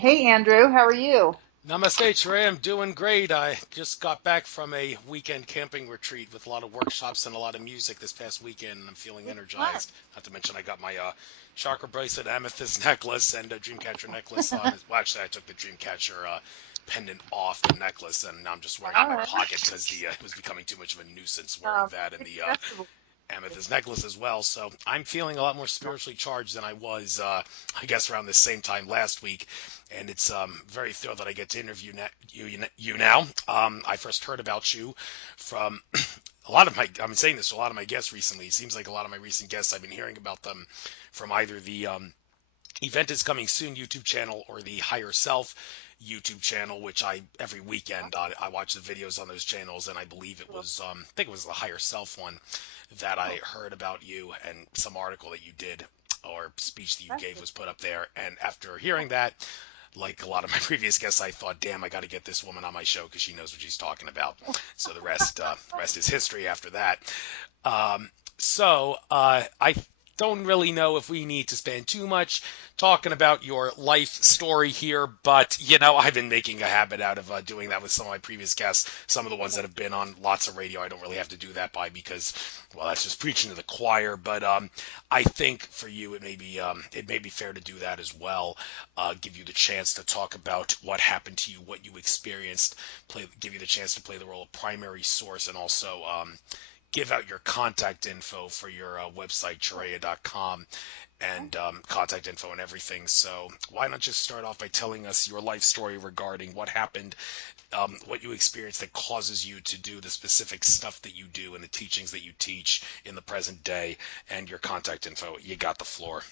Hey Andrew, how are you? Namaste, Chireya. I'm doing great. I just got back from a weekend camping retreat with a lot of workshops and a lot of music this past weekend, and I'm feeling It's fun. energized. Not to mention, I got my chakra bracelet, amethyst necklace, and a dreamcatcher necklace on. Well, actually, I took the dreamcatcher pendant off the necklace, and now I'm just wearing it in All my right. pocket because the it was becoming too much of a nuisance wearing Um, that and it's the festival. amethyst necklace as well. So I'm feeling a lot more spiritually charged than I was, I guess, around the same time last week. And it's very thrilled that I get to interview you now. I first heard about you from a lot of my, I've been saying this to a lot of my guests recently. It seems like a lot of my recent guests, I've been hearing about them from either the Event is Coming Soon YouTube channel or the Higher Self YouTube channel, which every weekend I watch the videos on those channels, and I believe it was I think it was the Higher Self one that I Oh, heard about you, and some article that you did or speech that you that's gave was put up there. And after hearing that, like a lot of my previous guests, I thought, damn, I got to get this woman on my show because she knows what she's talking about. So the rest is history after that. Um, I don't really know if we need to spend too much talking about your life story here, but I've been making a habit out of doing that with some of my previous guests. Some of the ones that have been on lots of radio, I don't really have to do that by because, well, that's just preaching to the choir. But I think for you, it may be fair to do that as well. Give you the chance to talk about what happened to you, what you experienced, give you the chance to play the role of primary source, and also give out your contact info for your website, Chireya.com, and contact info and everything. So why not just start off by telling us your life story regarding what happened, what you experienced that causes you to do the specific stuff that you do and the teachings that you teach in the present day, and your contact info. You got the floor.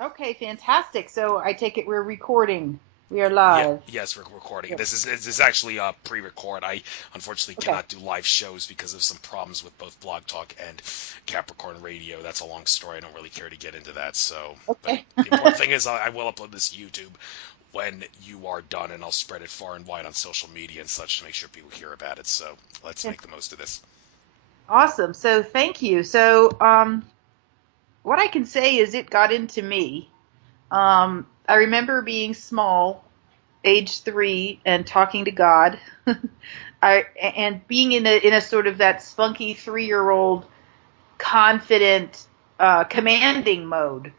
okay, fantastic. So I take it we're recording. We are Yeah, live. yes, we're recording. Good. This is actually a pre-record. I unfortunately Okay. cannot do live shows because of some problems with both Blog Talk and Capricorn Radio. That's a long story. I don't really care to get into that. So, but Okay. the important thing is I will upload this to YouTube when you are done, and I'll spread it far and wide on social media and such to make sure people hear about it. So let's make the most of this. Awesome. So thank you. So what I can say is it got into me. I remember being small, age 3, and talking to God. And being in a sort of that spunky 3-year-old confident commanding mode.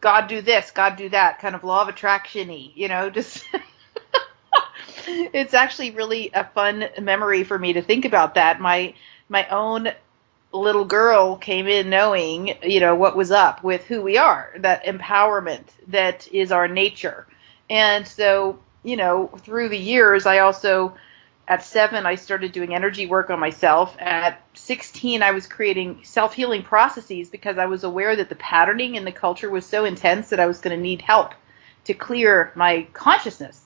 God do this, God do that, kind of law of attraction-y, just it's actually really a fun memory for me to think about that. My own little girl came in knowing, what was up with who we are, that empowerment that is our nature. And so, through the years, I also at 7 I started doing energy work on myself. At 16 I was creating self-healing processes because I was aware that the patterning in the culture was so intense that I was going to need help to clear my consciousness.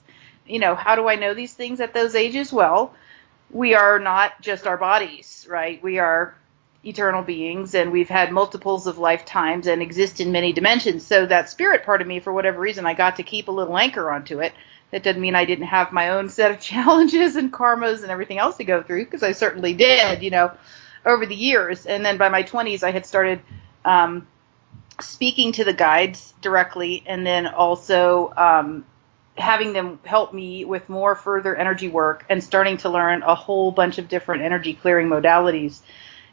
How do I know these things at those ages? Well, we are not just our bodies, right? We are eternal beings, and we've had multiples of lifetimes and exist in many dimensions. So that spirit part of me, for whatever reason, I got to keep a little anchor onto it. That doesn't mean I didn't have my own set of challenges and karmas and everything else to go through, because I certainly did, over the years. And then by my 20s, I had started speaking to the guides directly, and then also having them help me with more further energy work and starting to learn a whole bunch of different energy clearing modalities.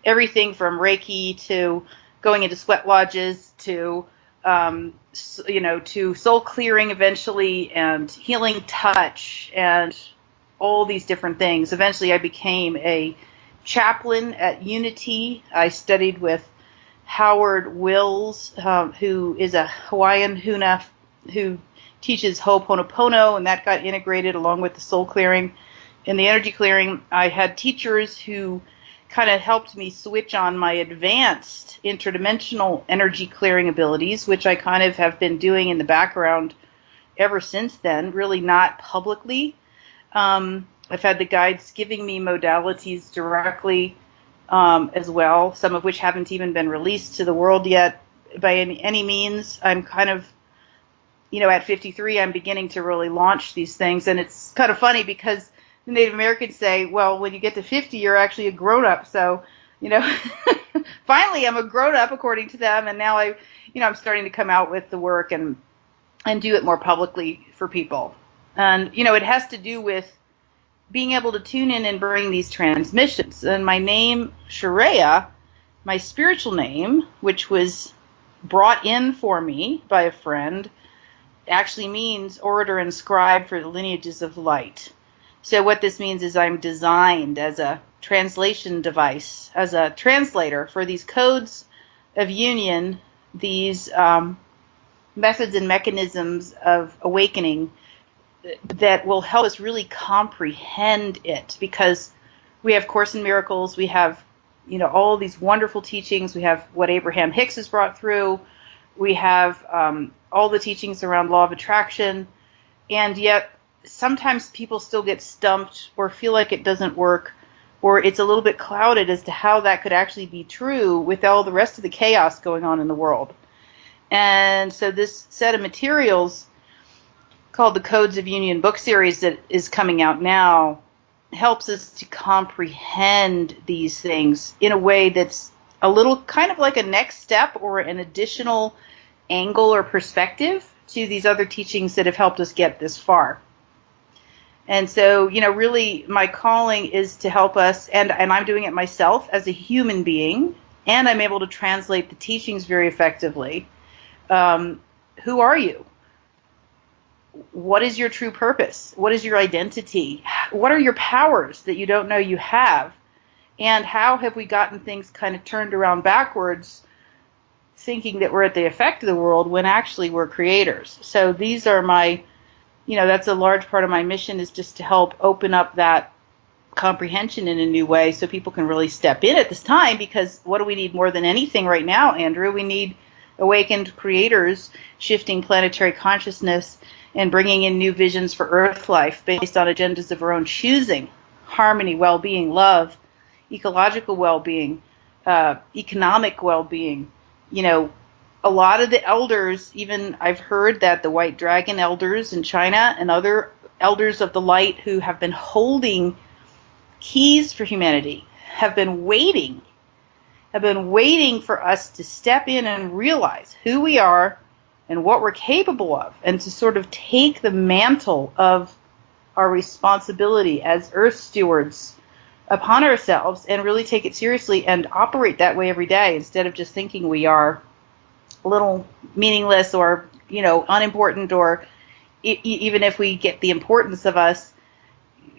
Everything from Reiki to going into sweat lodges to to soul clearing eventually, and healing touch, and all these different things. Eventually I became a chaplain at Unity. I studied with Howard Wills, who is a Hawaiian Huna who teaches Ho'oponopono, and that got integrated along with the soul clearing. In the energy clearing, I had teachers who kind of helped me switch on my advanced interdimensional energy clearing abilities, which I kind of have been doing in the background ever since then, really not publicly. I've had the guides giving me modalities directly as well, some of which haven't even been released to the world yet by any means. I'm kind of, at 53, I'm beginning to really launch these things. And it's kind of funny because the Native Americans say, well, when you get to 50, you're actually a grown up. So, you know, finally I'm a grown up according to them. And now I'm starting to come out with the work. And and do it more publicly for people. And, it has to do with being able to tune in and bring these transmissions. And my name, Chireya, my spiritual name, which was brought in for me by a friend, actually means orator and scribe for the lineages of light. So what this means is I'm designed as a translation device, as a translator for these codes of union, these methods and mechanisms of awakening that will help us really comprehend it, because we have Course in Miracles, we have, all these wonderful teachings, we have what Abraham Hicks has brought through, we have all the teachings around law of attraction, and yet sometimes people still get stumped or feel like it doesn't work, or it's a little bit clouded as to how that could actually be true with all the rest of the chaos going on in the world. And so this set of materials called the Codes of Union book series that is coming out now helps us to comprehend these things in a way that's a little kind of like a next step or an additional angle or perspective to these other teachings that have helped us get this far. And so, really my calling is to help us, and I'm doing it myself as a human being, and I'm able to translate the teachings very effectively. Who are you? What is your true purpose? What is your identity? What are your powers that you don't know you have? And how have we gotten things kind of turned around backwards, thinking that we're at the effect of the world when actually we're creators? So these are my, that's a large part of my mission, is just to help open up that comprehension in a new way so people can really step in at this time, because what do we need more than anything right now, Andrew? We need awakened creators shifting planetary consciousness and bringing in new visions for Earth life based on agendas of our own choosing: harmony, well-being, love, ecological well-being, economic well-being. A lot of the elders, even I've heard that the White Dragon elders in China and other elders of the light who have been holding keys for humanity have been waiting for us to step in and realize who we are and what we're capable of, and to sort of take the mantle of our responsibility as Earth stewards upon ourselves and really take it seriously and operate that way every day, instead of just thinking we are a little meaningless or, unimportant, or even if we get the importance of us,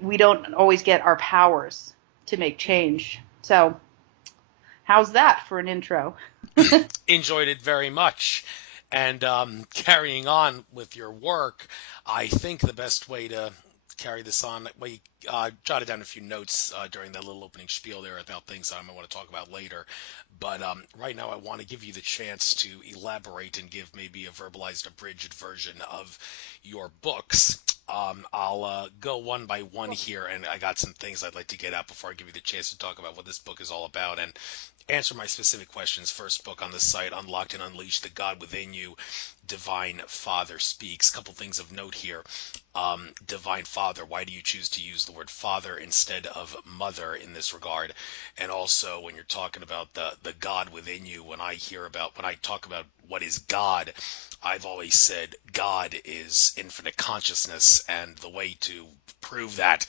we don't always get our powers to make change. So how's that for an intro? Enjoyed it very much. And carrying on with your work, I think the best way to carry this on, we jotted down a few notes during that little opening spiel there about things that I might want to talk about later. But right now I want to give you the chance to elaborate and give maybe a verbalized, abridged version of your books. I'll go one by one here, and I got some things I'd like to get out before I give you the chance to talk about what this book is all about and answer my specific questions. First book on the site, Unlocked and Unleashed: The God Within You, Divine Father Speaks. Couple things of note here. Divine Father, why do you choose to use the word father instead of mother in this regard? And also, when you're talking about the God within you, when I talk about what is God, I've always said God is infinite consciousness, and the way to prove that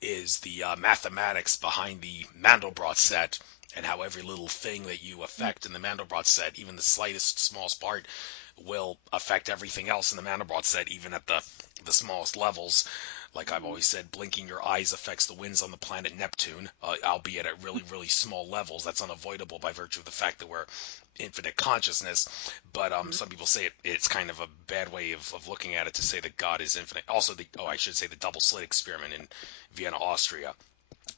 is the mathematics behind the Mandelbrot set, and how every little thing that you affect in the Mandelbrot set, even the slightest, smallest part, will affect everything else in the Mandelbrot set, even at the smallest levels. Like I've always said, blinking your eyes affects the winds on the planet Neptune, albeit at really, really small levels. That's unavoidable by virtue of the fact that we're infinite consciousness. But some people say it's kind of a bad way of looking at it to say that God is infinite. Also, I should say the double slit experiment in Vienna, Austria.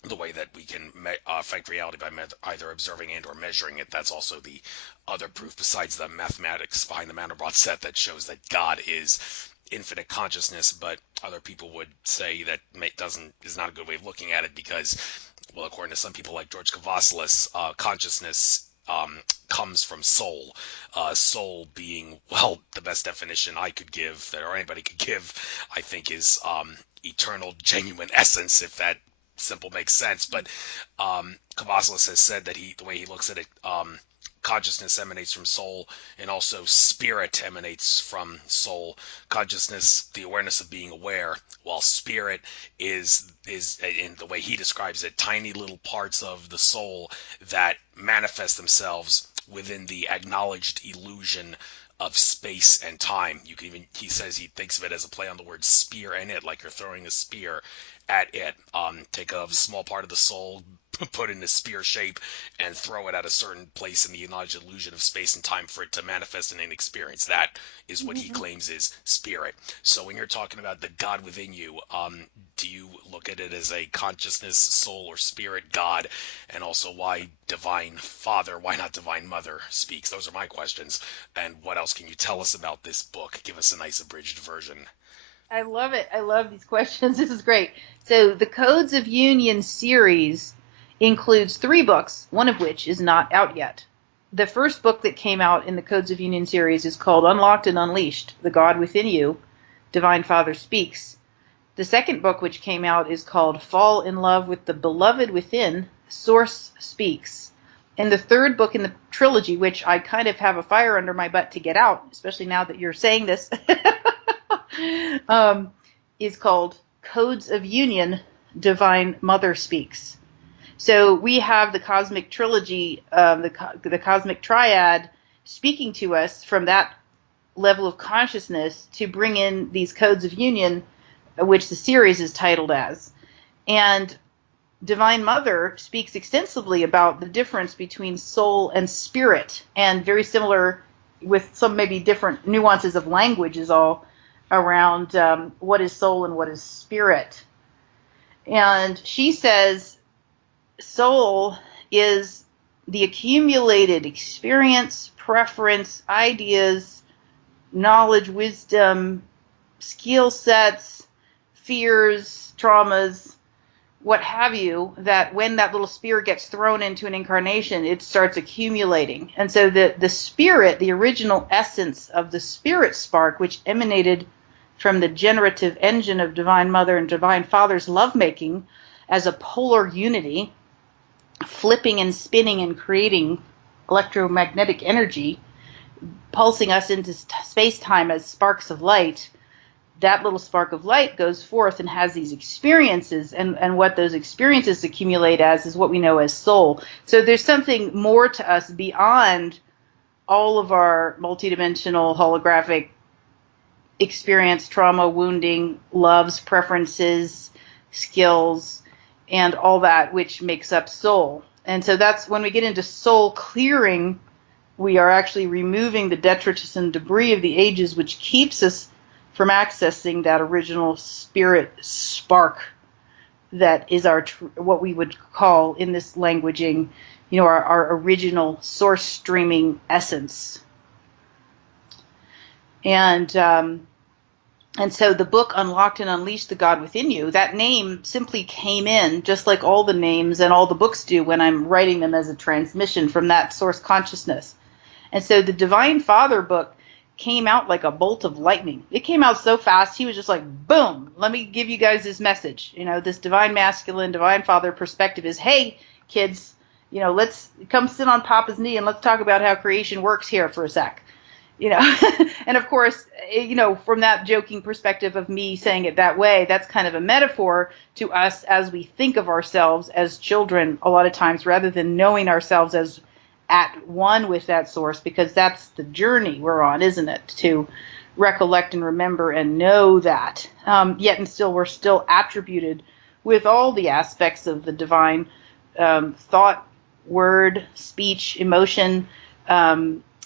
The way that we can affect reality by either observing and or measuring it. That's also the other proof besides the mathematics behind the Mandelbrot set that shows that God is infinite consciousness. But other people would say that is not a good way of looking at it, because, well, according to some people like George Kavasilis, consciousness comes from soul. Soul being, well, the best definition I could give, that or anybody could give, I think, is eternal, genuine essence, if that simple makes sense. But Kavasilis has said that the way he looks at it, consciousness emanates from soul, and also spirit emanates from soul. Consciousness, the awareness of being aware, while spirit is in the way he describes it, tiny little parts of the soul that manifest themselves within the acknowledged illusion of space and time. You can even, he says he thinks of it as a play on the word spear and it, like you're throwing a spear at it. Take a small part of the soul, put it in a spear shape, and throw it at a certain place in the acknowledged illusion of space and time for it to manifest in an experience. That is what he claims is spirit. So when you're talking about the God within you, do you look at it as a consciousness, soul, or spirit God? And also why Divine Father, why not Divine Mother speaks? Those are my questions. And what else can you tell us about this book? Give us a nice abridged version. I love it. I love these questions. This is great. So the Codes of Union series includes 3 books, one of which is not out yet. The first book that came out in the Codes of Union series is called Unlocked and Unleashed, The God Within You, Divine Father Speaks. The second book, which came out, is called Fall in Love with the Beloved Within, Source Speaks. And the third book in the trilogy, which I kind of have a fire under my butt to get out, especially now that you're saying this, is called Codes of Union, Divine Mother Speaks. So we have the cosmic trilogy, the cosmic triad, speaking to us from that level of consciousness to bring in these codes of union, which the series is titled as. And Divine Mother speaks extensively about the difference between soul and spirit, and very similar with some maybe different nuances of language is all around what is soul and what is spirit. And she says soul is the accumulated experience, preference, ideas, knowledge, wisdom, skill sets, fears, traumas, what have you, that when that little spear gets thrown into an incarnation, it starts accumulating. And so the spirit, the original essence of the spirit spark, which emanated from the generative engine of Divine Mother and Divine Father's lovemaking as a polar unity, flipping and spinning and creating electromagnetic energy, pulsing us into space-time as sparks of light, that little spark of light goes forth and has these experiences, and what those experiences accumulate as is what we know as soul. So there's something more to us beyond all of our multidimensional holographic experience, trauma, wounding, loves, preferences, skills, and all that which makes up soul. And so that's when we get into soul clearing, we are actually removing the detritus and debris of the ages, which keeps us from accessing that original spirit spark that is our what we would call in this languaging, our original source streaming essence. And so the book Unlocked and Unleashed, The God Within You, that name simply came in just like all the names and all the books do when I'm writing them as a transmission from that source consciousness. And so the Divine Father book came out like a bolt of lightning. It came out so fast, he was just like, boom, let me give you guys this message. This divine masculine, divine father perspective is, hey, kids, let's come sit on Papa's knee and let's talk about how creation works here for a sec. And of course, from that joking perspective of me saying it that way, that's kind of a metaphor to us as we think of ourselves as children a lot of times, rather than knowing ourselves as at one with that source, because that's the journey we're on, isn't it? To recollect and remember and know that. Yet and still, we're still attributed with all the aspects of the divine thought, word, speech, emotion,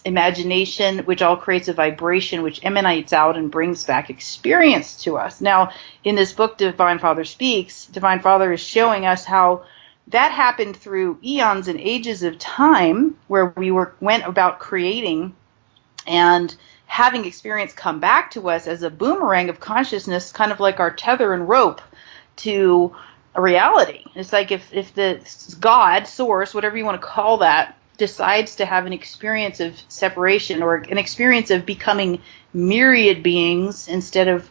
imagination, which all creates a vibration which emanates out and brings back experience to us. Now, in this book, Divine Father Speaks, Divine Father is showing us how that happened through eons and ages of time, where we went about creating and having experience come back to us as a boomerang of consciousness, kind of like our tether and rope to a reality. It's like if the God, source, whatever you want to call that, decides to have an experience of separation or an experience of becoming myriad beings instead of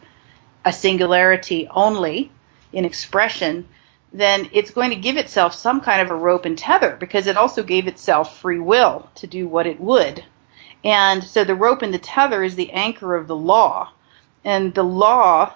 a singularity only in expression, then it's going to give itself some kind of a rope and tether, because it also gave itself free will to do what it would. And so the rope and the tether is the anchor of the law. And the law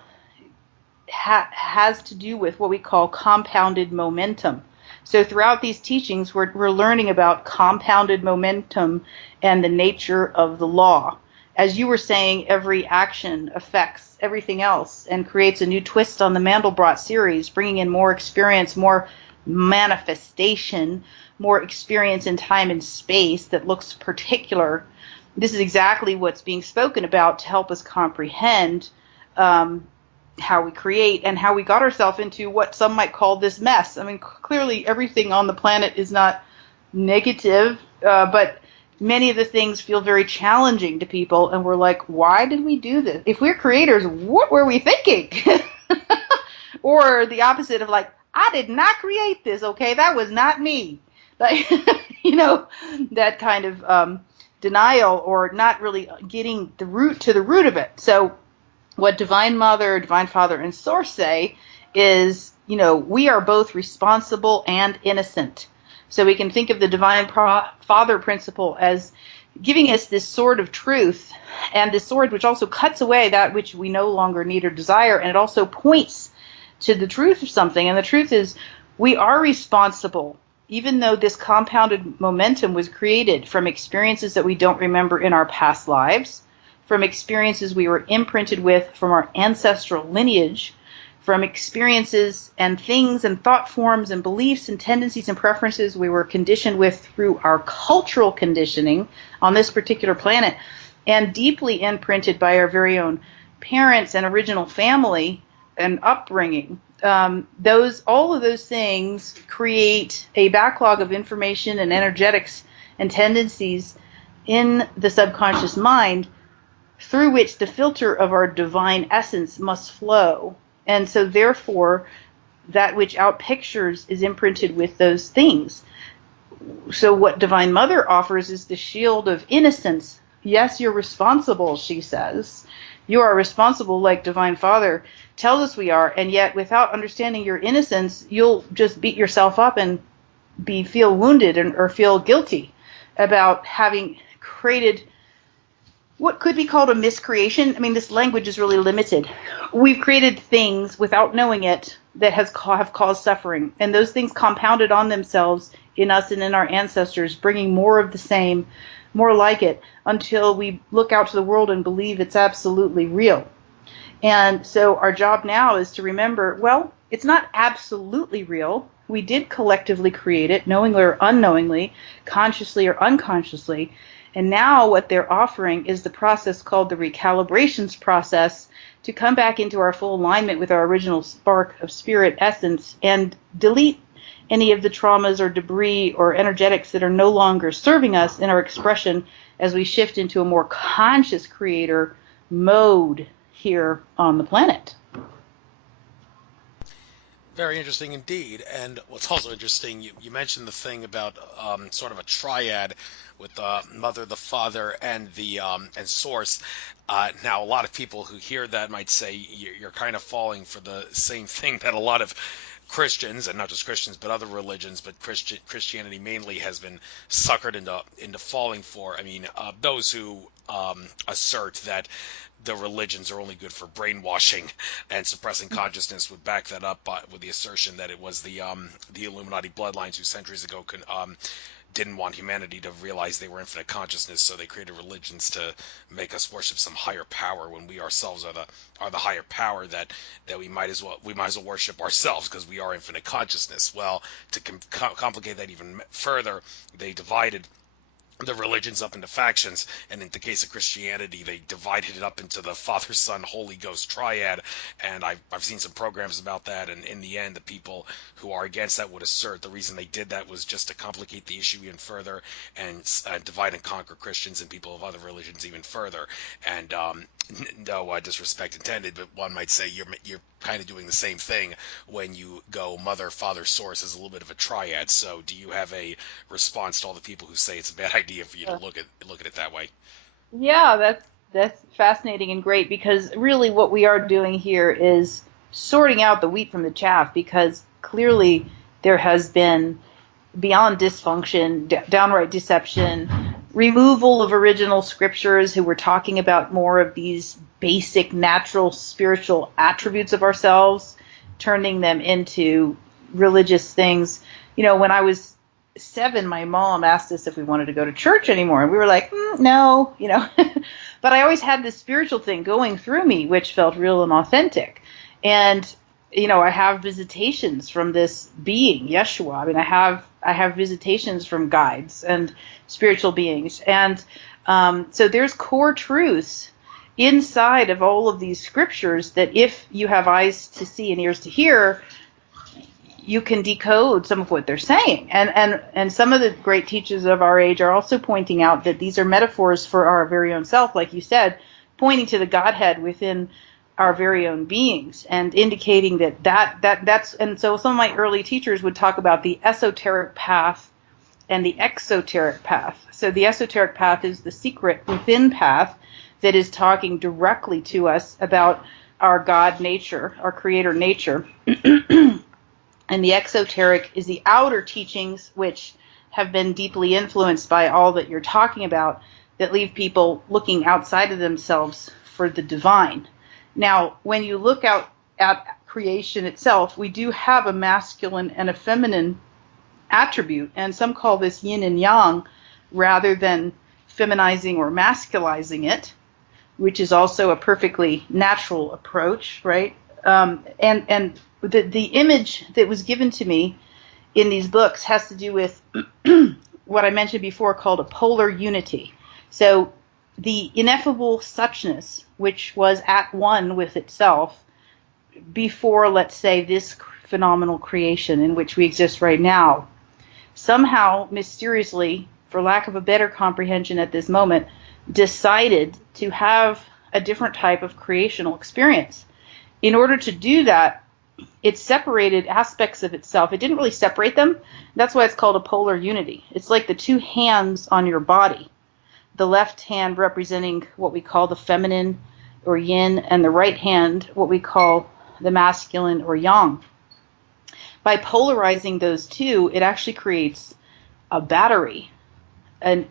has to do with what we call compounded momentum. So throughout these teachings, we're learning about compounded momentum and the nature of the law. As you were saying, every action affects everything else and creates a new twist on the Mandelbrot series, bringing in more experience, more manifestation, more experience in time and space that looks particular. This is exactly what's being spoken about to help us comprehend how we create and how we got ourselves into what some might call this mess. I mean, clearly everything on the planet is not negative, but many of the things feel very challenging to people, and we're like, why did we do this? If we're creators, what were we thinking? Or the opposite of like, I did not create this, okay? That was not me. Like, that kind of denial, or not really getting to the root of it. So what Divine Mother, Divine Father, and Source say is, we are both responsible and innocent. So we can think of the Divine Father principle as giving us this sword of truth, and this sword which also cuts away that which we no longer need or desire, and it also points to the truth of something. And the truth is, we are responsible, even though this compounded momentum was created from experiences that we don't remember in our past lives, from experiences we were imprinted with from our ancestral lineage, from experiences and things and thought forms and beliefs and tendencies and preferences we were conditioned with through our cultural conditioning on this particular planet, and deeply imprinted by our very own parents and original family and upbringing. All of those things create a backlog of information and energetics and tendencies in the subconscious mind, through which the filter of our divine essence must flow. And so therefore, that which outpictures is imprinted with those things. So what Divine Mother offers is the shield of innocence. Yes, you're responsible, she says. You are responsible like Divine Father tells us we are, and yet without understanding your innocence, you'll just beat yourself up and feel wounded or feel guilty about having created what could be called a miscreation. I mean, this language is really limited. We've created things without knowing it that have caused suffering, and those things compounded on themselves in us and in our ancestors, bringing more of the same, more like it, until we look out to the world and believe it's absolutely real. And so our job now is to remember, well, it's not absolutely real. We did collectively create it, knowingly or unknowingly, consciously or unconsciously. And now what they're offering is the process called the recalibrations process, to come back into our full alignment with our original spark of spirit essence and delete any of the traumas or debris or energetics that are no longer serving us in our expression, as we shift into a more conscious creator mode here on the planet. Very interesting indeed. And what's also interesting, you mentioned the thing about sort of a triad with the Mother, the Father, and the and Source. Now, a lot of people who hear that might say you're kind of falling for the same thing that a lot of Christians, and not just Christians, but other religions, but Christianity mainly has been suckered into falling for. I mean, those who assert that the religions are only good for brainwashing and suppressing consciousness would back that up with the assertion that it was the Illuminati bloodlines who centuries ago didn't want humanity to realize they were infinite consciousness, so they created religions to make us worship some higher power, when we ourselves are the higher power, that we might as well worship ourselves, because we are infinite consciousness. Well, to complicate that even further, they divided the religions up into factions, and in the case of Christianity, they divided it up into the Father, Son, Holy Ghost triad, and I've seen some programs about that, and in the end, the people who are against that would assert the reason they did that was just to complicate the issue even further, and divide and conquer Christians and people of other religions even further. And no disrespect intended, but one might say you're kind of doing the same thing when you go Mother, Father, Source as a little bit of a triad. So do you have a response to all the people who say it's a bad idea for you to look at it that way? Yeah, that's fascinating and great, because really what we are doing here is sorting out the wheat from the chaff, because clearly there has been, beyond dysfunction, downright deception, removal of original scriptures who were talking about more of these basic natural spiritual attributes of ourselves, turning them into religious things. When I was 7, my mom asked us if we wanted to go to church anymore, and we were like, no. But I always had this spiritual thing going through me, which felt real and authentic. And I have visitations from this being, Yeshua. I mean, I have visitations from guides and spiritual beings. And so there's core truths inside of all of these scriptures that if you have eyes to see and ears to hear, you can decode some of what they're saying. And some of the great teachers of our age are also pointing out that these are metaphors for our very own self, like you said, pointing to the Godhead within our very own beings and indicating that's, and so some of my early teachers would talk about the esoteric path and the exoteric path. So the esoteric path is the secret within path that is talking directly to us about our God nature, our creator nature. And the exoteric is the outer teachings, which have been deeply influenced by all that you're talking about, that leave people looking outside of themselves for the divine. Now, when you look out at creation itself, we do have a masculine and a feminine attribute, and some call this yin and yang rather than feminizing or masculizing it, which is also a perfectly natural approach, right? And the image that was given to me in these books has to do with what I mentioned before called a polar unity. So the ineffable suchness, which was at one with itself before, let's say, this phenomenal creation in which we exist right now, somehow, mysteriously, for lack of a better comprehension at this moment, decided to have a different type of creational experience. In order to do that, it separated aspects of itself. It didn't really separate them. That's why it's called a polar unity. It's like the two hands on your body. The left hand representing what we call the feminine or yin, and the right hand what we call the masculine or yang. By polarizing those two, it actually creates a battery and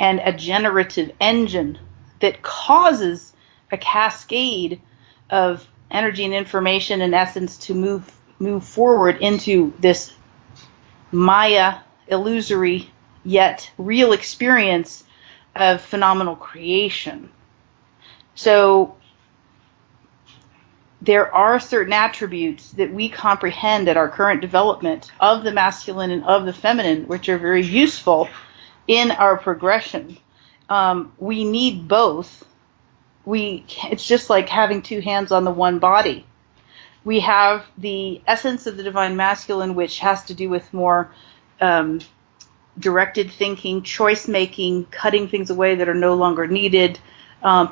a generative engine that causes a cascade of energy and information and essence to move forward into this Maya illusory yet real experience of phenomenal creation. So there are certain attributes that we comprehend at our current development of the masculine and of the feminine, which are very useful in our progression. We need both. It's just like having two hands on the one body. We have the essence of the divine masculine, which has to do with more directed thinking, choice making, cutting things away that are no longer needed,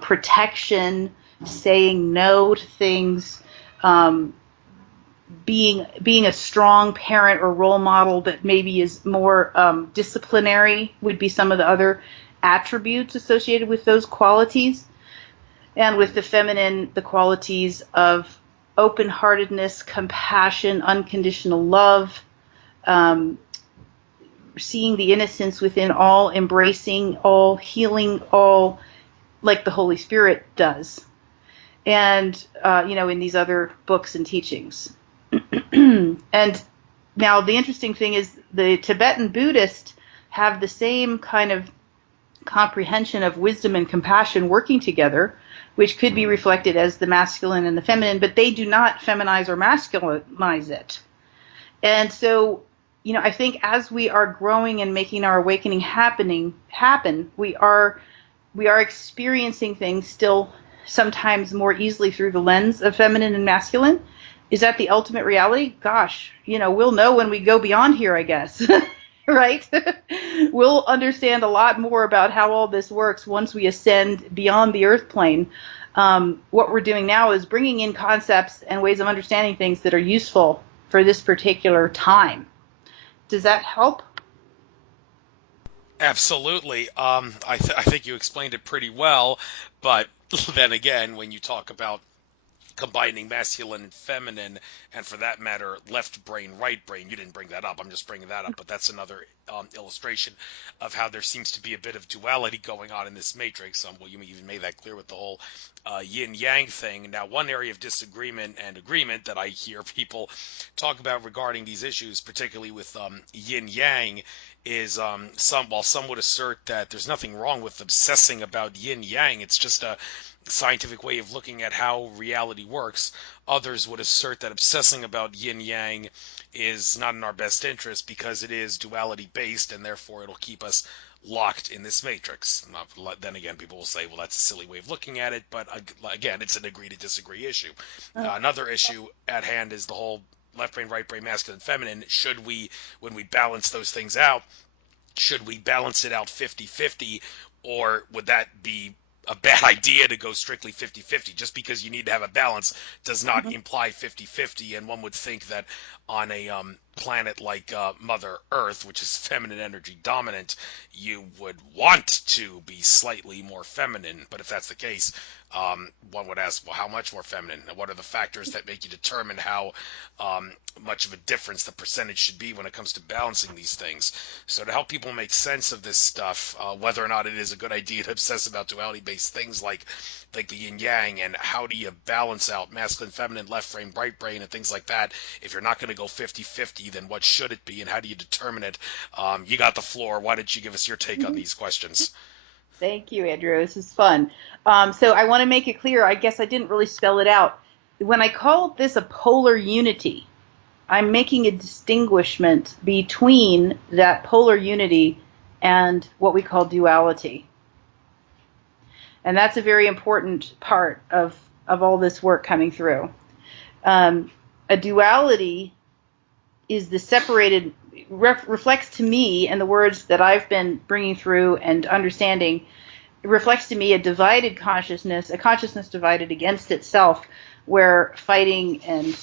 protection, saying no to things, being a strong parent or role model that maybe is more disciplinary would be some of the other attributes associated with those qualities. And with the feminine, the qualities of open-heartedness, compassion, unconditional love, seeing the innocence within all, embracing all, healing all, like the Holy Spirit does. And, in these other books and teachings. And now the interesting thing is the Tibetan Buddhists have the same kind of comprehension of wisdom and compassion working together, which could be reflected as the masculine and the feminine, but they do not feminize or masculinize it. And so, I think as we are growing and making our awakening happen, we are experiencing things still sometimes more easily through the lens of feminine and masculine. Is that the ultimate reality? Gosh, we'll know when we go beyond here, I guess. Right? We'll understand a lot more about how all this works once we ascend beyond the earth plane. What we're doing now is bringing in concepts and ways of understanding things that are useful for this particular time. Does that help? Absolutely. I think you explained it pretty well, but then again, when you talk about combining masculine and feminine, and for that matter, left brain, right brain. You didn't bring that up. I'm just bringing that up, but that's another illustration of how there seems to be a bit of duality going on in this matrix. Well, you even made that clear with the whole yin-yang thing. Now, one area of disagreement and agreement that I hear people talk about regarding these issues, particularly with yin-yang, is while some would assert that there's nothing wrong with obsessing about yin-yang, it's just a scientific way of looking at how reality works. Others would assert that obsessing about yin-yang is not in our best interest because it is duality based and therefore it'll keep us locked in this matrix. Then again, people will say, well, that's a silly way of looking at it, but again, it's an agree to disagree issue. Another issue at hand is the whole left brain, right brain, masculine, feminine. Should we, when we balance those things out, should we balance it out 50-50, or would that be a bad idea to go strictly 50-50? Just because you need to have a balance does not imply 50-50, and one would think that on a planet like Mother Earth, which is feminine energy dominant, you would want to be slightly more feminine. But if that's the case, one would ask, well, how much more feminine? And what are the factors that make you determine how much of a difference the percentage should be when it comes to balancing these things? So to help people make sense of this stuff, whether or not it is a good idea to obsess about duality-based things like the yin-yang, and how do you balance out masculine, feminine, left brain, right brain, and things like that. If you're not going to go 50-50, then what should it be, and how do you determine it? You got the floor. Why don't you give us your take on these questions? Thank you, Andrew. This is fun. So I want to make it clear. I guess I didn't really spell it out. When I called this a polar unity, I'm making a distinguishment between that polar unity and what we call duality. And that's a very important part of all this work coming through. A duality is the separated, reflects to me, and the words that I've been bringing through and understanding, it reflects to me a divided consciousness, a consciousness divided against itself, where fighting and,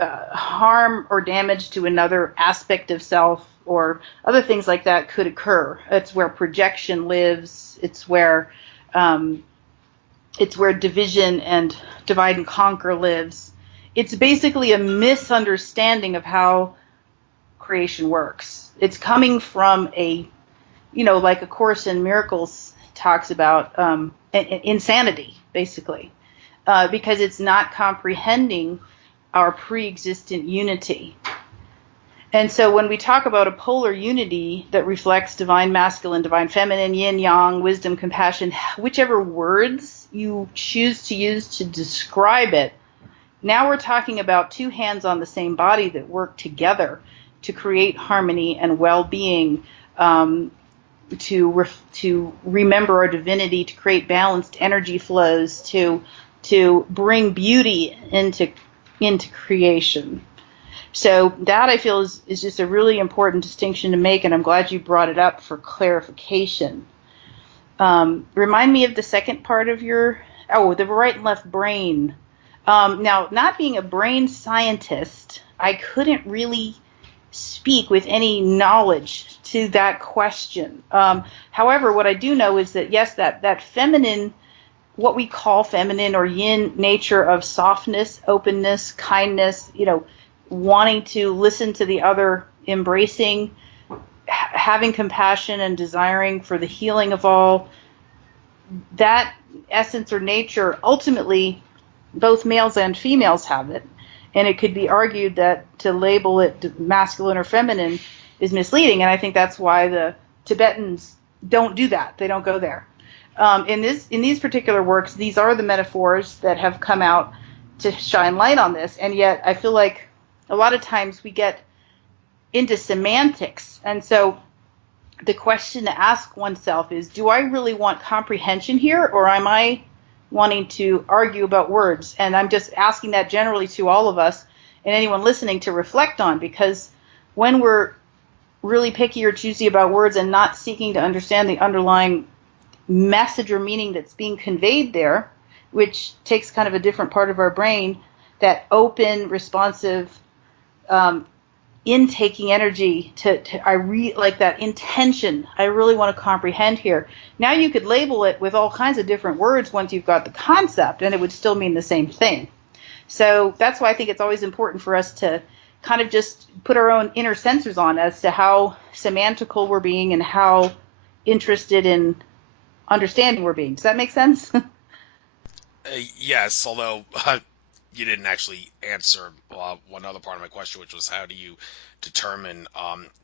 harm or damage to another aspect of self or other things like that could occur. It's where projection lives. It's where division and divide and conquer lives. It's basically a misunderstanding of how creation works. It's coming from like A Course in Miracles talks about insanity, basically, because it's not comprehending our pre-existent unity. And so when we talk about a polar unity that reflects divine masculine, divine feminine, yin yang, wisdom, compassion, whichever words you choose to use to describe it, now we're talking about two hands on the same body that work together to create harmony and well-being, to remember our divinity, to create balanced energy flows, to bring beauty into creation. So that, I feel, is just a really important distinction to make, and I'm glad you brought it up for clarification. Remind me of the second part of the right and left brain. Now, not being a brain scientist, I couldn't really speak with any knowledge to that question. However, what I do know is that, yes, that feminine, what we call feminine or yin nature of softness, openness, kindness, wanting to listen to the other, embracing, having compassion and desiring for the healing of all, that essence or nature, ultimately, both males and females have it. And it could be argued that to label it masculine or feminine is misleading. And I think that's why the Tibetans don't do that. They don't go there. In these particular works, these are the metaphors that have come out to shine light on this. And yet I feel like a lot of times we get into semantics. And so the question to ask oneself is, do I really want comprehension here, or am I wanting to argue about words? And I'm just asking that generally to all of us and anyone listening to reflect on, because when we're really picky or choosy about words and not seeking to understand the underlying message or meaning that's being conveyed there, which takes kind of a different part of our brain, that open, responsive, intaking energy like that intention. I really want to comprehend here. Now you could label it with all kinds of different words once you've got the concept, and it would still mean the same thing. So that's why I think it's always important for us to kind of just put our own inner sensors on as to how semantical we're being and how interested in understanding we're being. Does that make sense? Yes, although you didn't actually answer one other part of my question, which was how do you determine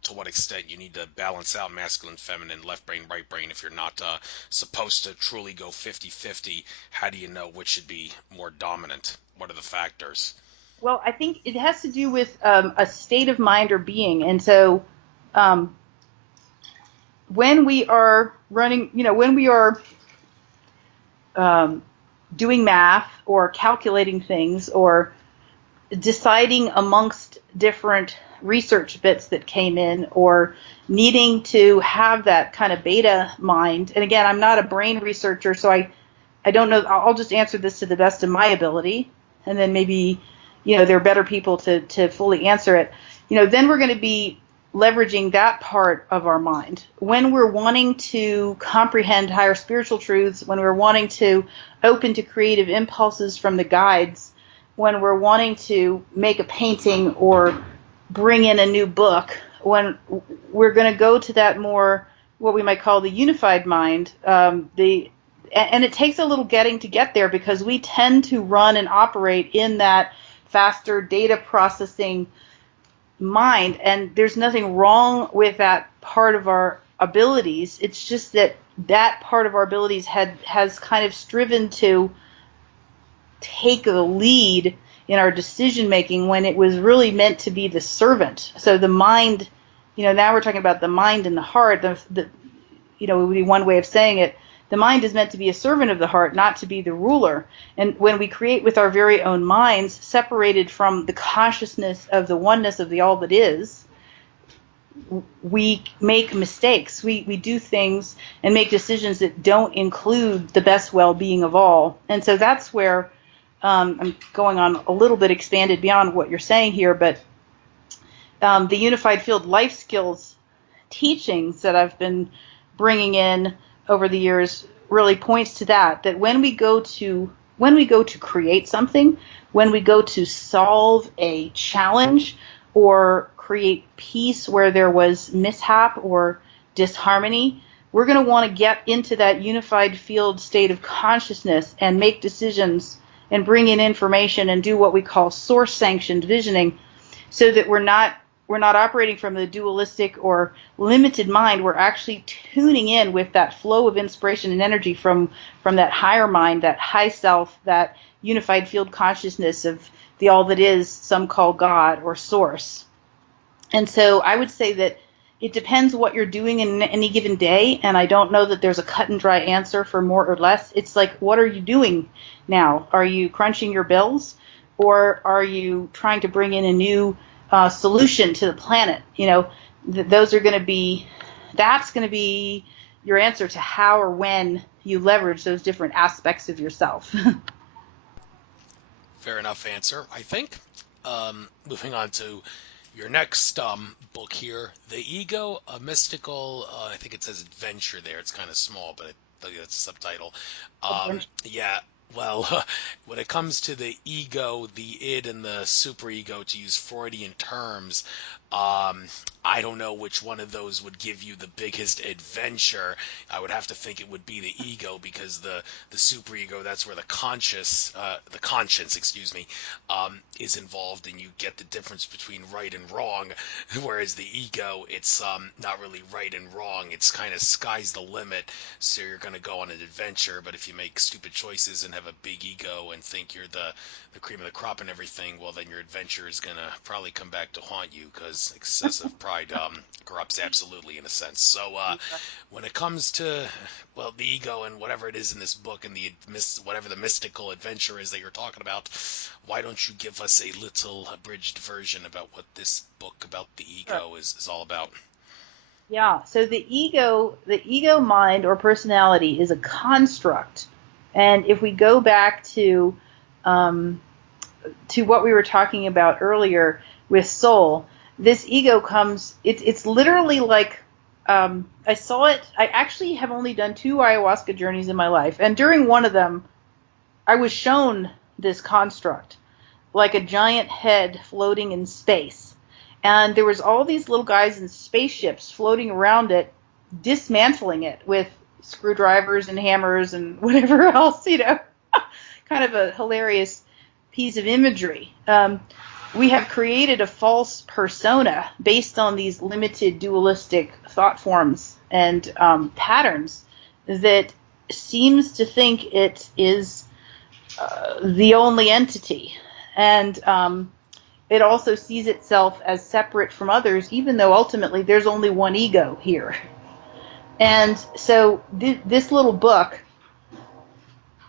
to what extent you need to balance out masculine, feminine, left brain, right brain if you're not supposed to truly go 50-50? How do you know which should be more dominant? What are the factors? Well, I think it has to do with a state of mind or being. And so when we are running, when we are doing math or calculating things or deciding amongst different research bits that came in or needing to have that kind of beta mind. And again, I'm not a brain researcher, so I don't know. I'll just answer this to the best of my ability. And then maybe, there are better people to fully answer it. Then we're going to be leveraging that part of our mind. When we're wanting to comprehend higher spiritual truths, when we're wanting to open to creative impulses from the guides, when we're wanting to make a painting or bring in a new book, when we're going to go to that more, what we might call the unified mind, and it takes a little getting to get there because we tend to run and operate in that faster data processing mind, and there's nothing wrong with that part of our abilities. It's just that part of our abilities has kind of striven to take the lead in our decision making when it was really meant to be the servant. So the mind, now we're talking about the mind and the heart. It would be one way of saying it. The mind is meant to be a servant of the heart, not to be the ruler. And when we create with our very own minds, separated from the consciousness of the oneness of the all that is, we make mistakes. We do things and make decisions that don't include the best well-being of all. And so that's where I'm going on a little bit expanded beyond what you're saying here, but the unified field life skills teachings that I've been bringing in over the years really points to that when we go to create something, when we go to solve a challenge or create peace where there was mishap or disharmony, we're going to want to get into that unified field state of consciousness and make decisions and bring in information and do what we call source sanctioned visioning, so that we're not operating from the dualistic or limited mind. We're actually tuning in with that flow of inspiration and energy from that higher mind, that high self, that unified field consciousness of the all that is, some call God or source. And so I would say that it depends what you're doing in any given day, and I don't know that there's a cut and dry answer for more or less. It's like, what are you doing now? Are you crunching your bills, or are you trying to bring in a new solution to the planet? That's going to be your answer to how or when you leverage those different aspects of yourself. Fair enough answer, I think. Moving on to your next book here, The Ego, a Mystical, I think it says adventure there. It's kind of small, but that's a subtitle. Yeah, well, when it comes to the ego, the id, and the superego, to use Freudian terms, I don't know which one of those would give you the biggest adventure. I would have to think it would be the ego, because the superego, that's where the conscience, is involved, and you get the difference between right and wrong. Whereas the ego, it's not really right and wrong. It's kind of sky's the limit. So you're going to go on an adventure, but if you make stupid choices and have a big ego and think you're the cream of the crop and everything, well, then your adventure is going to probably come back to haunt you, because excessive pride corrupts absolutely, in a sense. So when it comes to, well, the ego and whatever it is in this book and whatever the mystical adventure is that you're talking about, why don't you give us a little abridged version about what this book about the ego is all about? Yeah, so the ego mind or personality is a construct. And if we go back to what we were talking about earlier with soul, this ego comes, it's literally like, I saw it. I actually have only done 2 ayahuasca journeys in my life. And during one of them, I was shown this construct, like a giant head floating in space. And there was all these little guys in spaceships floating around it, dismantling it with screwdrivers and hammers and whatever else, kind of a hilarious piece of imagery. We have created a false persona based on these limited dualistic thought forms and patterns that seems to think it is the only entity. And it also sees itself as separate from others, even though ultimately there's only one ego here. And so this little book,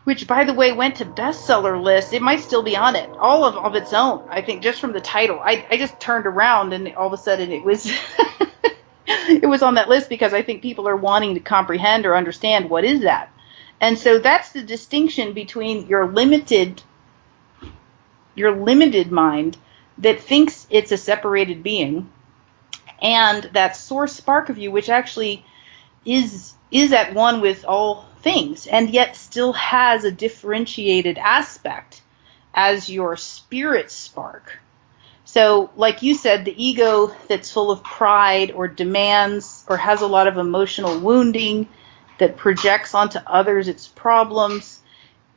which, by the way, went to bestseller list, it might still be on it, all of its own, I think, just from the title. I just turned around and all of a sudden it was it was on that list because I think people are wanting to comprehend or understand what is that. And so that's the distinction between your limited mind that thinks it's a separated being and that source spark of you, which actually is at one with all things, and yet still has a differentiated aspect as your spirit spark. So, like you said, the ego that's full of pride or demands or has a lot of emotional wounding that projects onto others its problems,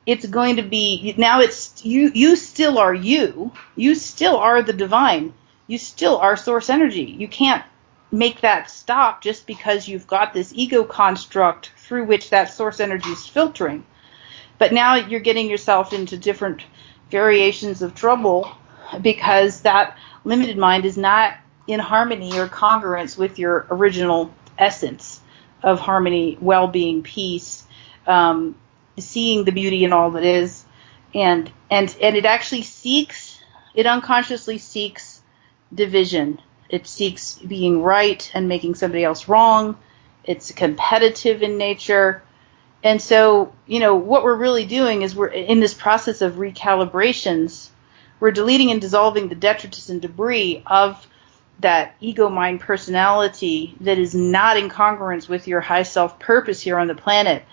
it's going to be, now it's, you still are you. You still are the divine. You still are source energy. You can't make that stop just because you've got this ego construct through which that source energy is filtering. But now you're getting yourself into different variations of trouble because that limited mind is not in harmony or congruence with your original essence of harmony, well-being, peace, seeing the beauty in all that is, and it actually it unconsciously seeks division. It seeks being right and making somebody else wrong. It's competitive in nature. And so, what we're really doing is we're in this process of recalibrations. We're deleting and dissolving the detritus and debris of that ego mind personality that is not in congruence with your high self purpose here on the planet.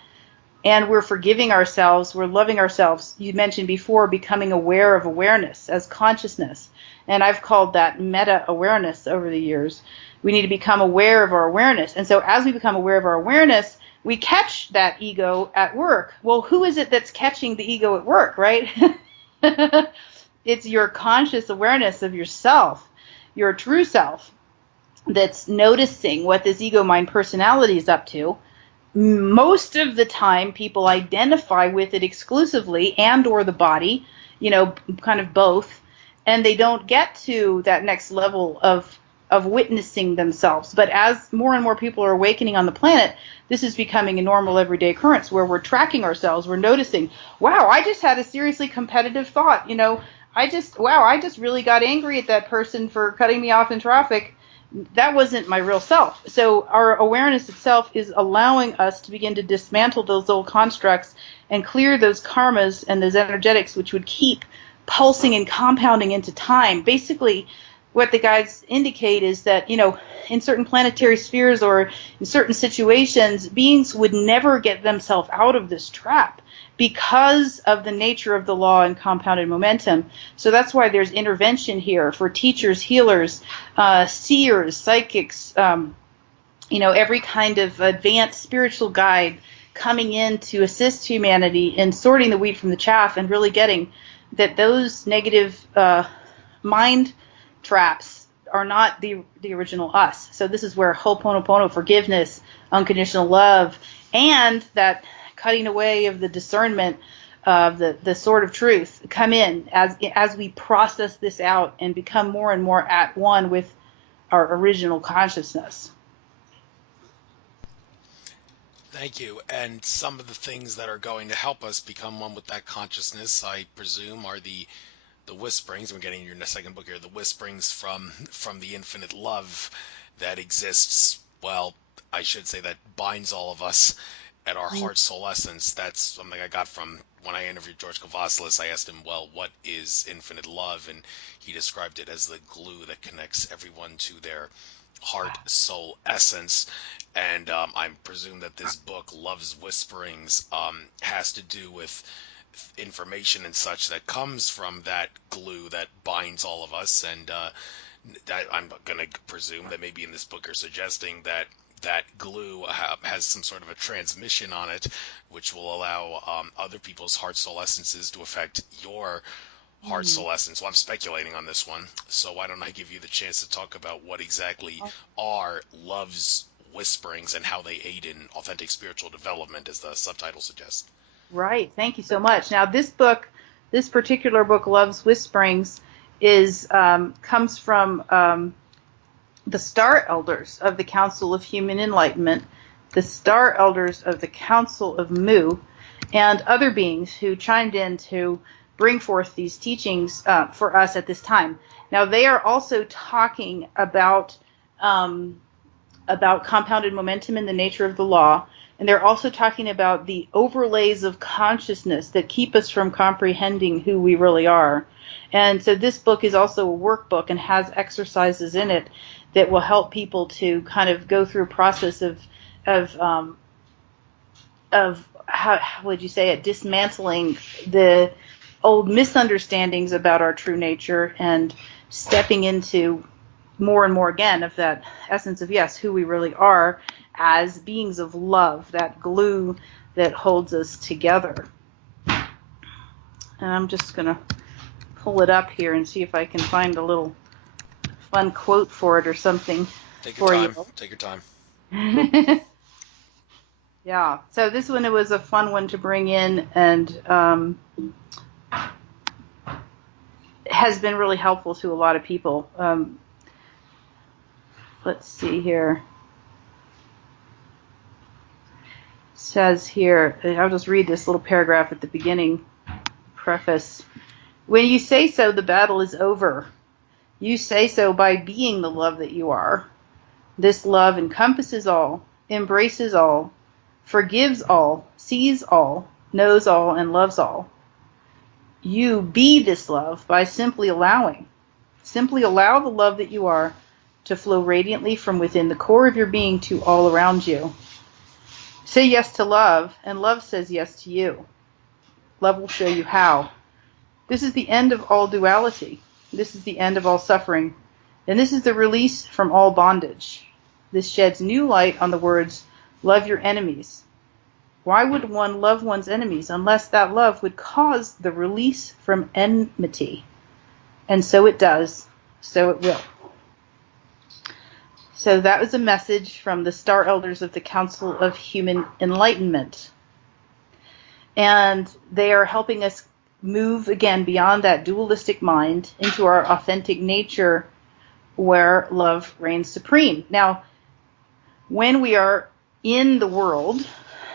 And we're forgiving ourselves. We're loving ourselves. You mentioned before becoming aware of awareness as consciousness. And I've called that meta-awareness over the years. We need to become aware of our awareness. And so as we become aware of our awareness, we catch that ego at work. Well, who is it that's catching the ego at work, right? It's your conscious awareness of yourself, your true self, that's noticing what this ego mind personality is up to. Most of the time, people identify with it exclusively and or the body, kind of both. And they don't get to that next level of witnessing themselves. But as more and more people are awakening on the planet, this is becoming a normal everyday occurrence where we're tracking ourselves. We're noticing, wow, I just had a seriously competitive thought. I just really got angry at that person for cutting me off in traffic. That wasn't my real self. So our awareness itself is allowing us to begin to dismantle those old constructs and clear those karmas and those energetics which would keep pulsing and compounding into time. Basically, what the guides indicate is that, in certain planetary spheres or in certain situations, beings would never get themselves out of this trap because of the nature of the law and compounded momentum. So that's why there's intervention here for teachers, healers, seers, psychics, every kind of advanced spiritual guide coming in to assist humanity in sorting the wheat from the chaff and really getting that those negative mind traps are not the original us. So this is where Ho'oponopono, forgiveness, unconditional love, and that cutting away of the discernment of the sword of truth come in as we process this out and become more and more at one with our original consciousness. Thank you. And some of the things that are going to help us become one with that consciousness, I presume, are the whisperings. I'm getting your second book here. The whisperings from the infinite love that exists. Well, I should say that binds all of us at our heart soul essence. That's something I got from when I interviewed George Kavasilis. I asked him, well, what is infinite love? And he described it as the glue that connects everyone to their heart soul essence. And I presume that this book, Love's Whisperings, has to do with information and such that comes from that glue that binds all of us. And I'm going to presume that maybe in this book you're suggesting that that glue has some sort of a transmission on it, which will allow other people's heart soul essences to affect your heart soul essence. Well, I'm speculating on this one, so why don't I give you the chance to talk about what exactly are Love's Whisperings and how they aid in authentic spiritual development, as the subtitle suggests. Right. Thank you so much. Now, this particular book, Love's Whisperings, comes from the Star Elders of the Council of Human Enlightenment, the Star Elders of the Council of Mu, and other beings who chimed in to bring forth these teachings for us at this time. Now, they are also talking about compounded momentum and the nature of the law, and they're also talking about the overlays of consciousness that keep us from comprehending who we really are. And so this book is also a workbook and has exercises in it that will help people to kind of go through a process of how would you say it, dismantling the old misunderstandings about our true nature and stepping into more and more again of that essence of, yes, who we really are as beings of love, that glue that holds us together. And I'm just going to pull it up here and see if I can find a little fun quote for it or something. Take your time. Take your time. Yeah. So this one, it was a fun one to bring in, and has been really helpful to a lot of people. Let's see here. It says here, I'll just read this little paragraph at the beginning, preface. When you say so, the battle is over. You say so by being the love that you are. This love encompasses all, embraces all, forgives all, sees all, knows all, and loves all. You be this love by simply allowing. Simply allow the love that you are to flow radiantly from within the core of your being to all around you. Say yes to love, and love says yes to you. Love will show you how. This is the end of all duality. This is the end of all suffering. And this is the release from all bondage. This sheds new light on the words, love your enemies. Why would one love one's enemies unless that love would cause the release from enmity? And so it does, so it will. So that was a message from the Star Elders of the Council of Human Enlightenment. And they are helping us move again beyond that dualistic mind into our authentic nature where love reigns supreme. Now, when we are in the world,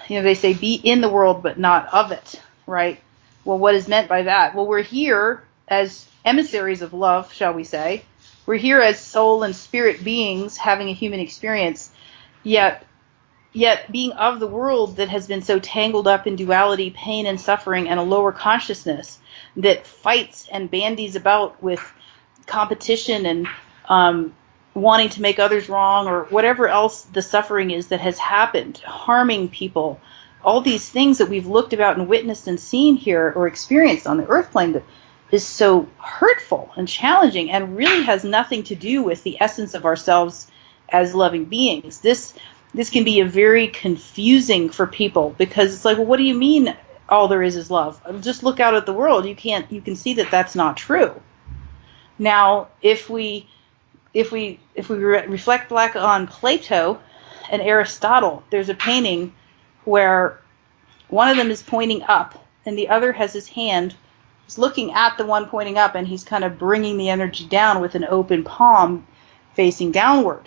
they say be in the world but not of it, right? Well, what is meant by that? Well, we're here as emissaries of love, shall we say. We're here as soul and spirit beings having a human experience, yet being of the world that has been so tangled up in duality, pain and suffering, and a lower consciousness that fights and bandies about with competition and wanting to make others wrong or whatever else the suffering is that has happened, harming people. All these things that we've looked about and witnessed and seen here or experienced on the earth plane that is so hurtful and challenging and really has nothing to do with the essence of ourselves as loving beings. This can be a very confusing for people because it's like, well, what do you mean all there is love? Just look out at the world. You can see that that's not true. Now, if we reflect back on Plato and Aristotle, there's a painting where one of them is pointing up and the other has his hand looking at the one pointing up, and he's kind of bringing the energy down with an open palm facing downward.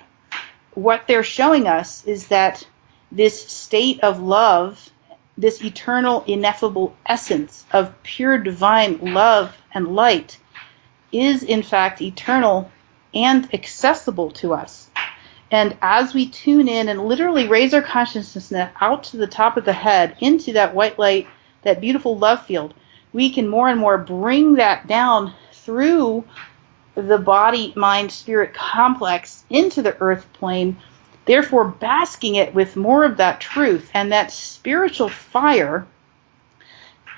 What they're showing us is that this state of love, this eternal, ineffable essence of pure divine love and light is in fact eternal and accessible to us. And as we tune in and literally raise our consciousness out to the top of the head into that white light, that beautiful love field, we can more and more bring that down through the body, mind, spirit complex into the earth plane, therefore basking it with more of that truth. And that spiritual fire,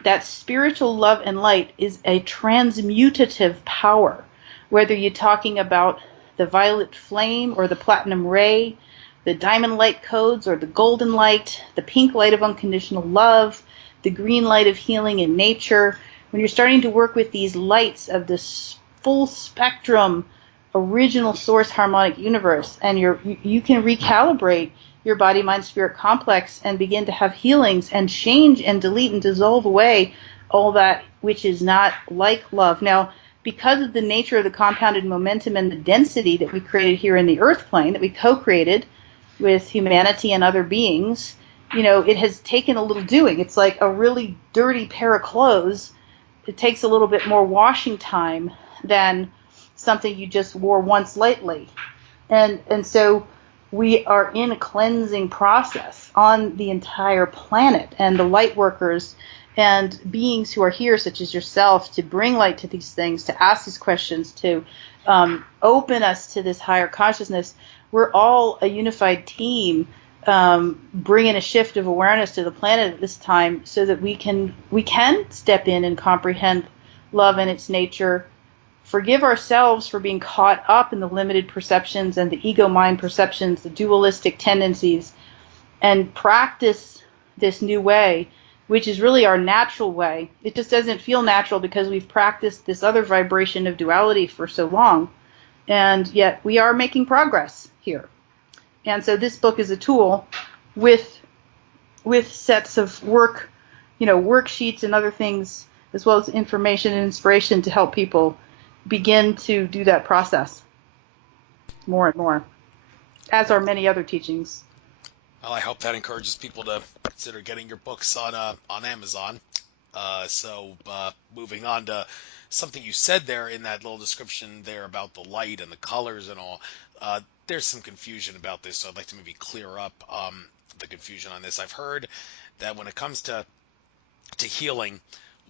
that spiritual love and light is a transmutative power, whether you're talking about the violet flame or the platinum ray, the diamond light codes or the golden light, the pink light of unconditional love, the green light of healing in nature. When you're starting to work with these lights of this full spectrum original source harmonic universe, and you can recalibrate your body, mind, spirit complex and begin to have healings and change and delete and dissolve away all that which is not like love. Now, because of the nature of the compounded momentum and the density that we created here in the earth plane, that we co-created with humanity and other beings, it has taken a little doing. It's like a really dirty pair of clothes. It takes a little bit more washing time than something you just wore once lightly. And so we are in a cleansing process on the entire planet, and the light workers and beings who are here, such as yourself, to bring light to these things, to ask these questions, to open us to this higher consciousness. We're all a unified team, bringing a shift of awareness to the planet at this time, so that we can step in and comprehend love and its nature, forgive ourselves for being caught up in the limited perceptions and the ego mind perceptions, the dualistic tendencies, and practice this new way, which is really our natural way. It just doesn't feel natural because we've practiced this other vibration of duality for so long, and yet we are making progress here. And so this book is a tool with sets of worksheets and other things, as well as information and inspiration to help people begin to do that process more and more, as are many other teachings. Well, I hope that encourages people to consider getting your books on Amazon. So moving on to something you said there in that little description there about the light and the colors and all, there's some confusion about this, so I'd like to maybe clear up the confusion on this. I've heard that when it comes to healing,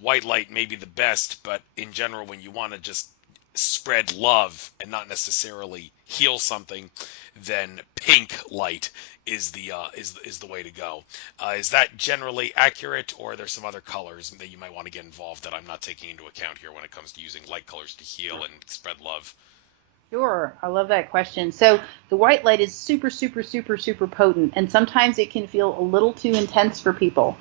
white light may be the best, but in general, when you want to just spread love and not necessarily heal something, then pink light is the way to go. Is that generally accurate, or are there some other colors that you might want to get involved that I'm not taking into account here when it comes to using light colors to heal and spread love? Sure. I love that question. So the white light is super, super, super, super potent, and sometimes it can feel a little too intense for people.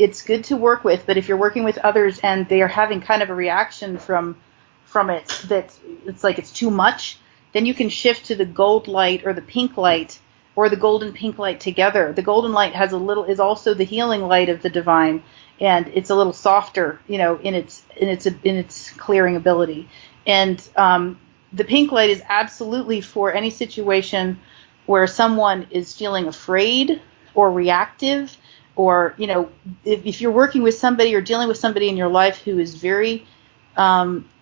It's good to work with, but if you're working with others and they are having kind of a reaction from it that it's like it's too much, then you can shift to the gold light or the pink light or the golden pink light together. The golden light is also the healing light of the divine, and it's a little softer, in its clearing ability. And the pink light is absolutely for any situation where someone is feeling afraid or reactive, or if you're working with somebody or dealing with somebody in your life who is very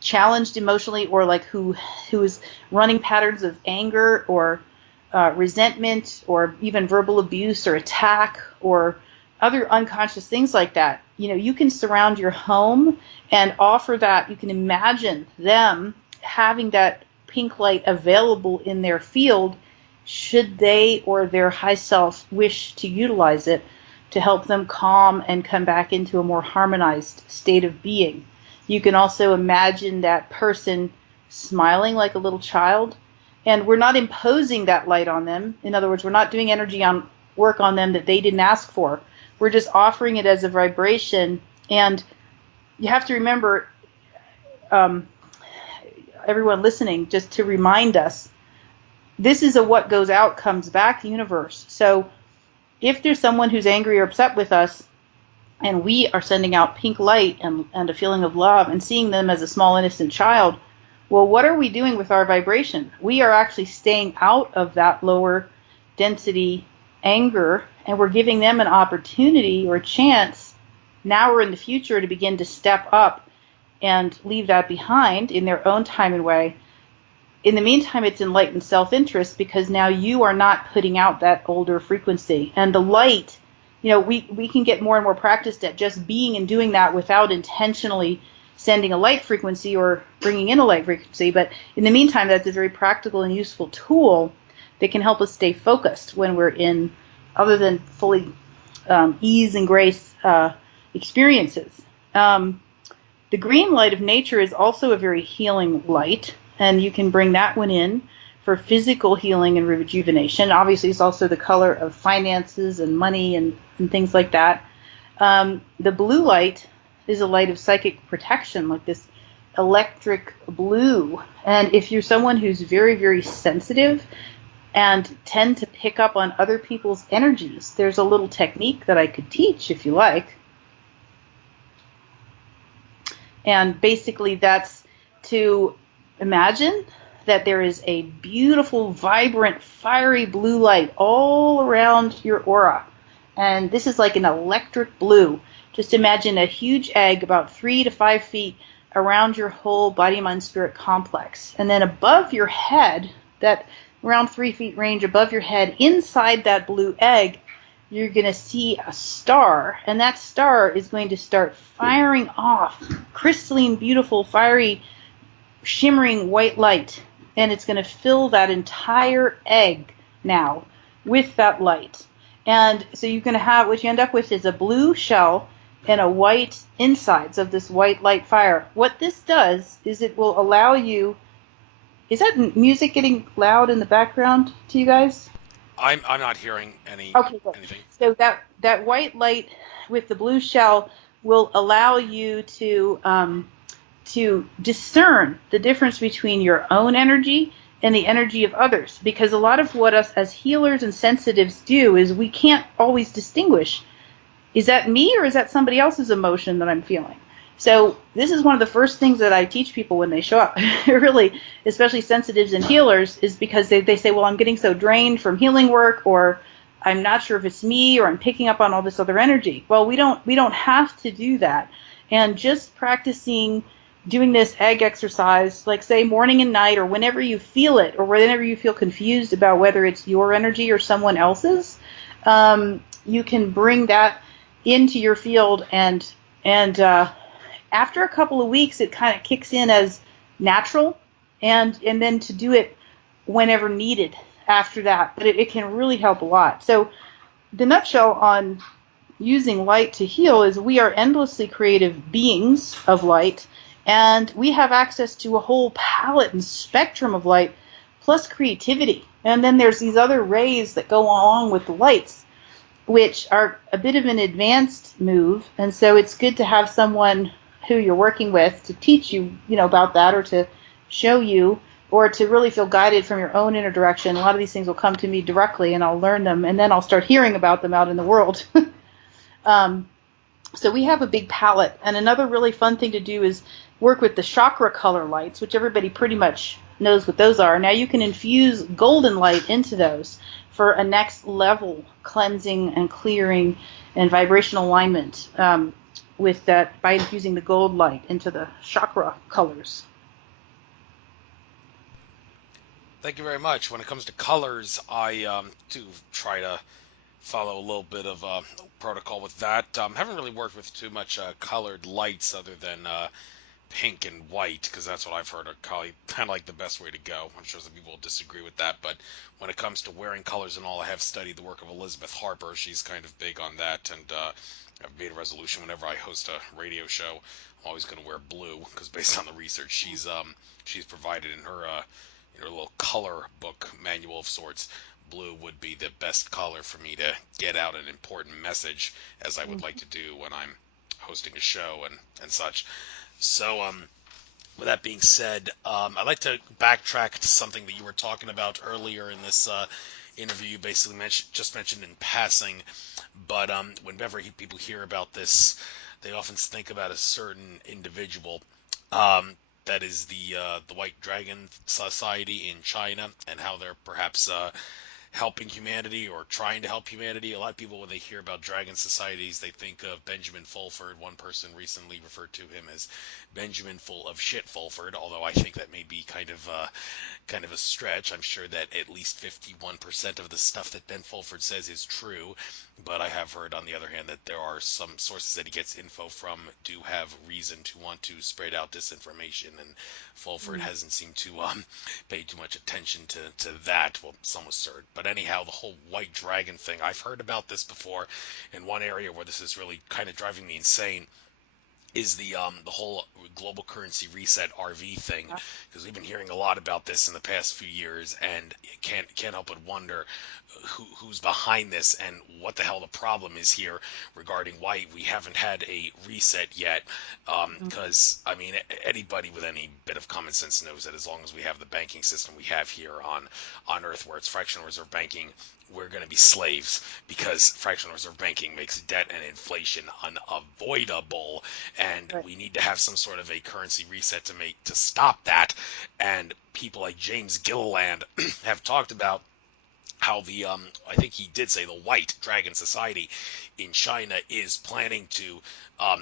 challenged emotionally, or like who is running patterns of anger or resentment, or even verbal abuse or attack or other unconscious things like that, you can surround your home and offer that. You can imagine them having that pink light available in their field, should they or their high self wish to utilize it to help them calm and come back into a more harmonized state of being. You can also imagine that person smiling like a little child, and we're not imposing that light on them. In other words, we're not doing energy work on them that they didn't ask for. We're just offering it as a vibration. And you have to remember, everyone listening, just to remind us, this is a what goes out comes back universe. So if there's someone who's angry or upset with us, and we are sending out pink light and a feeling of love and seeing them as a small innocent child, well, what are we doing with our vibration? We are actually staying out of that lower density anger, and we're giving them an opportunity or a chance now or in the future to begin to step up and leave that behind in their own time and way. in the meantime, it's enlightened self-interest because now you are not putting out that older frequency. And the light, we can get more and more practiced at just being and doing that without intentionally sending a light frequency or bringing in a light frequency. But in the meantime, that's a very practical and useful tool that can help us stay focused when we're in other than fully ease and grace experiences. The green light of nature is also a very healing light, and you can bring that one in for physical healing and rejuvenation. Obviously, it's also the color of finances and money and things like that. The blue light is a light of psychic protection, like this electric blue. And if you're someone who's very, very sensitive and tend to pick up on other people's energies, there's a little technique that I could teach if you like. And basically that's to imagine that there is a beautiful, vibrant, fiery blue light all around your aura. And this is like an electric blue. Just imagine a huge egg about 3 to 5 feet around your whole body, mind, spirit complex. And then above your head, that around 3 feet range above your head, inside that blue egg, you're going to see a star. And that star is going to start firing off crystalline, beautiful, fiery, shimmering white light. And it's going to fill that entire egg now with that light. And so you're going to have, what you end up with is a blue shell and a white insides of this white light fire. What this does is it will allow you, is that music getting loud in the background to you guys? I'm not hearing anything. So that white light with the blue shell will allow you to discern the difference between your own energy and the energy of others. Because a lot of what us as healers and sensitives do is we can't always distinguish, is that me or is that somebody else's emotion that I'm feeling? So this is one of the first things that I teach people when they show up, really, especially sensitives and healers, is because they say, well, I'm getting so drained from healing work, or I'm not sure if it's me, or I'm picking up on all this other energy. Well, we don't have to do that. And just practicing doing this egg exercise, like say morning and night, or whenever you feel it, or whenever you feel confused about whether it's your energy or someone else's, you can bring that into your field, and after a couple of weeks, it kind of kicks in as natural, and then to do it whenever needed after that. But it can really help a lot. So the nutshell on using light to heal is we are endlessly creative beings of light, and we have access to a whole palette and spectrum of light, plus creativity. And then there's these other rays that go along with the lights, which are a bit of an advanced move. And so it's good to have someone who you're working with to teach you, about that, or to show you, or to really feel guided from your own inner direction. A lot of these things will come to me directly, and I'll learn them, and then I'll start hearing about them out in the world. So we have a big palette. And another really fun thing to do is work with the chakra color lights, which everybody pretty much knows what those are. Now you can infuse golden light into those for a next level cleansing and clearing and vibrational alignment with that, by infusing the gold light into the chakra colors. Thank you very much. When it comes to colors, I do try to follow a little bit of protocol with that. Haven't really worked with too much colored lights other than pink and white, because that's what I've heard are kind of like the best way to go. I'm sure some people will disagree with that, but when it comes to wearing colors and all, I have studied the work of Elizabeth Harper. She's kind of big on that, and I've made a resolution whenever I host a radio show, I'm always going to wear blue, because based on the research she's provided in her little color book manual of sorts, blue would be the best color for me to get out an important message, as I would like to do when I'm hosting a show and such. So, with that being said, I'd like to backtrack to something that you were talking about earlier in this interview. You basically just mentioned in passing, but whenever people hear about this, they often think about a certain individual. That is the White Dragon Society in China, and how they're perhaps helping humanity or trying to help humanity. A lot of people, when they hear about dragon societies, they think of Benjamin Fulford. One person recently referred to him as Benjamin full of shit Fulford, although I think that may be kind of a stretch. I'm sure that at least 51% of the stuff that Ben Fulford says is true, but I have heard, on the other hand, that there are some sources that he gets info from do have reason to want to spread out disinformation, and Fulford hasn't seemed to pay too much attention to that. Well, some was certain. But anyhow, the whole white dragon thing, I've heard about this before. In one area where this is really kind of driving me insane is the whole global currency reset RV thing, because we've been hearing a lot about this in the past few years, and can't help but wonder who's behind this and what the hell the problem is here regarding why we haven't had a reset yet. Because I mean, anybody with any bit of common sense knows that as long as we have the banking system we have here on Earth, where it's fractional reserve banking, we're going to be slaves, because fractional reserve banking makes debt and inflation unavoidable, and we need to have some sort of a currency reset to stop that. And people like James Gilliland have talked about how the I think he did say the White Dragon Society in China is planning to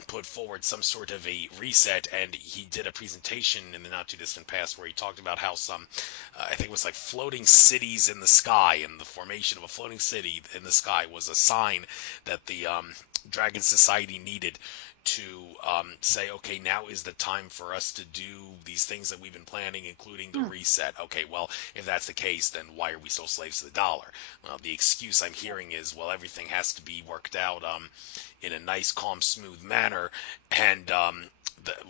put forward some sort of a reset, and he did a presentation in the not too distant past where he talked about how some I think it was like floating cities in the sky, and the formation of a floating city in the sky was a sign that the Dragon Society needed to say, okay, now is the time for us to do these things that we've been planning, including the reset. Okay, well, if that's the case, then why are we still slaves to the dollar? Well, the excuse I'm hearing is, well, everything has to be worked out in a nice, calm, smooth manner, and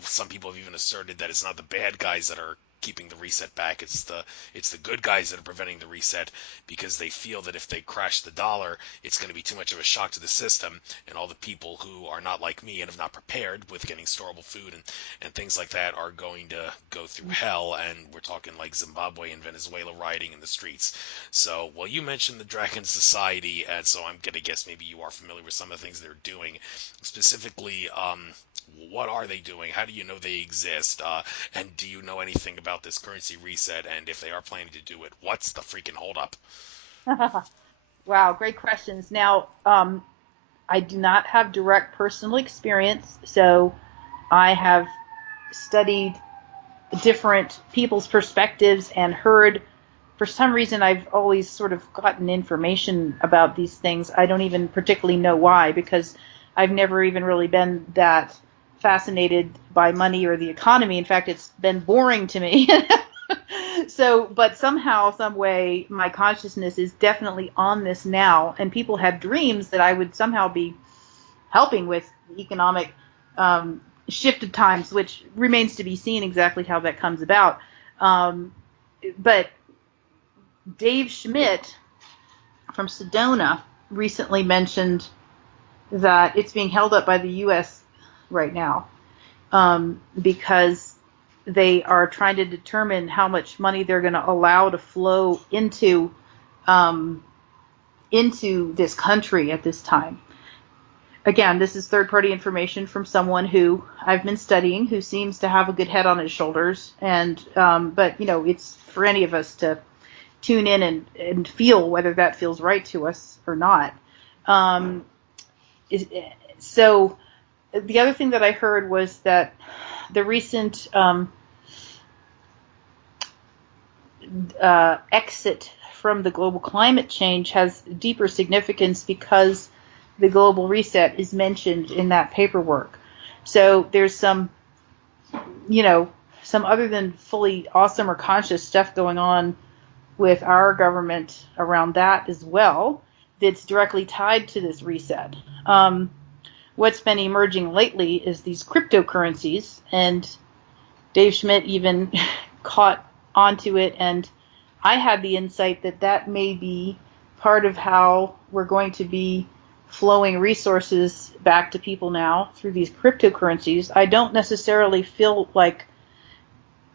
some people have even asserted that it's not the bad guys that are keeping the reset back, it's the good guys that are preventing the reset, because they feel that if they crash the dollar, it's going to be too much of a shock to the system, and all the people who are not like me and have not prepared with getting storable food and things like that are going to go through hell. And we're talking like Zimbabwe and Venezuela rioting in the streets. So, well, you mentioned the Dragon Society, and so I'm going to guess maybe you are familiar with some of the things they're doing. Specifically, what are they doing? How do you know they exist? And do you know anything about this currency reset? And if they are planning to do it, what's the freaking holdup? Wow, great questions. Now, I do not have direct personal experience, so I have studied different people's perspectives and heard, for some reason, I've always sort of gotten information about these things. I don't even particularly know why, because I've never even really been that fascinated by money or the economy. In fact, it's been boring to me. So, but somehow, some way, my consciousness is definitely on this now, and people have dreams that I would somehow be helping with economic shifted times, which remains to be seen exactly how that comes about. But Dave Schmidt from Sedona recently mentioned that it's being held up by the U.S. right now because they are trying to determine how much money they're going to allow to flow into this country at this time. Again, this is third-party information from someone who I've been studying, who seems to have a good head on his shoulders, and but you know, it's for any of us to tune in and feel whether that feels right to us or not. So the other thing that I heard was that the recent exit from the global climate change has deeper significance because the global reset is mentioned in that paperwork. So there's some other than fully awesome or conscious stuff going on with our government around that as well that's directly tied to this reset. What's been emerging lately is these cryptocurrencies, and Dave Schmidt even caught onto it, and I had the insight that may be part of how we're going to be flowing resources back to people now through these cryptocurrencies. I don't necessarily feel like,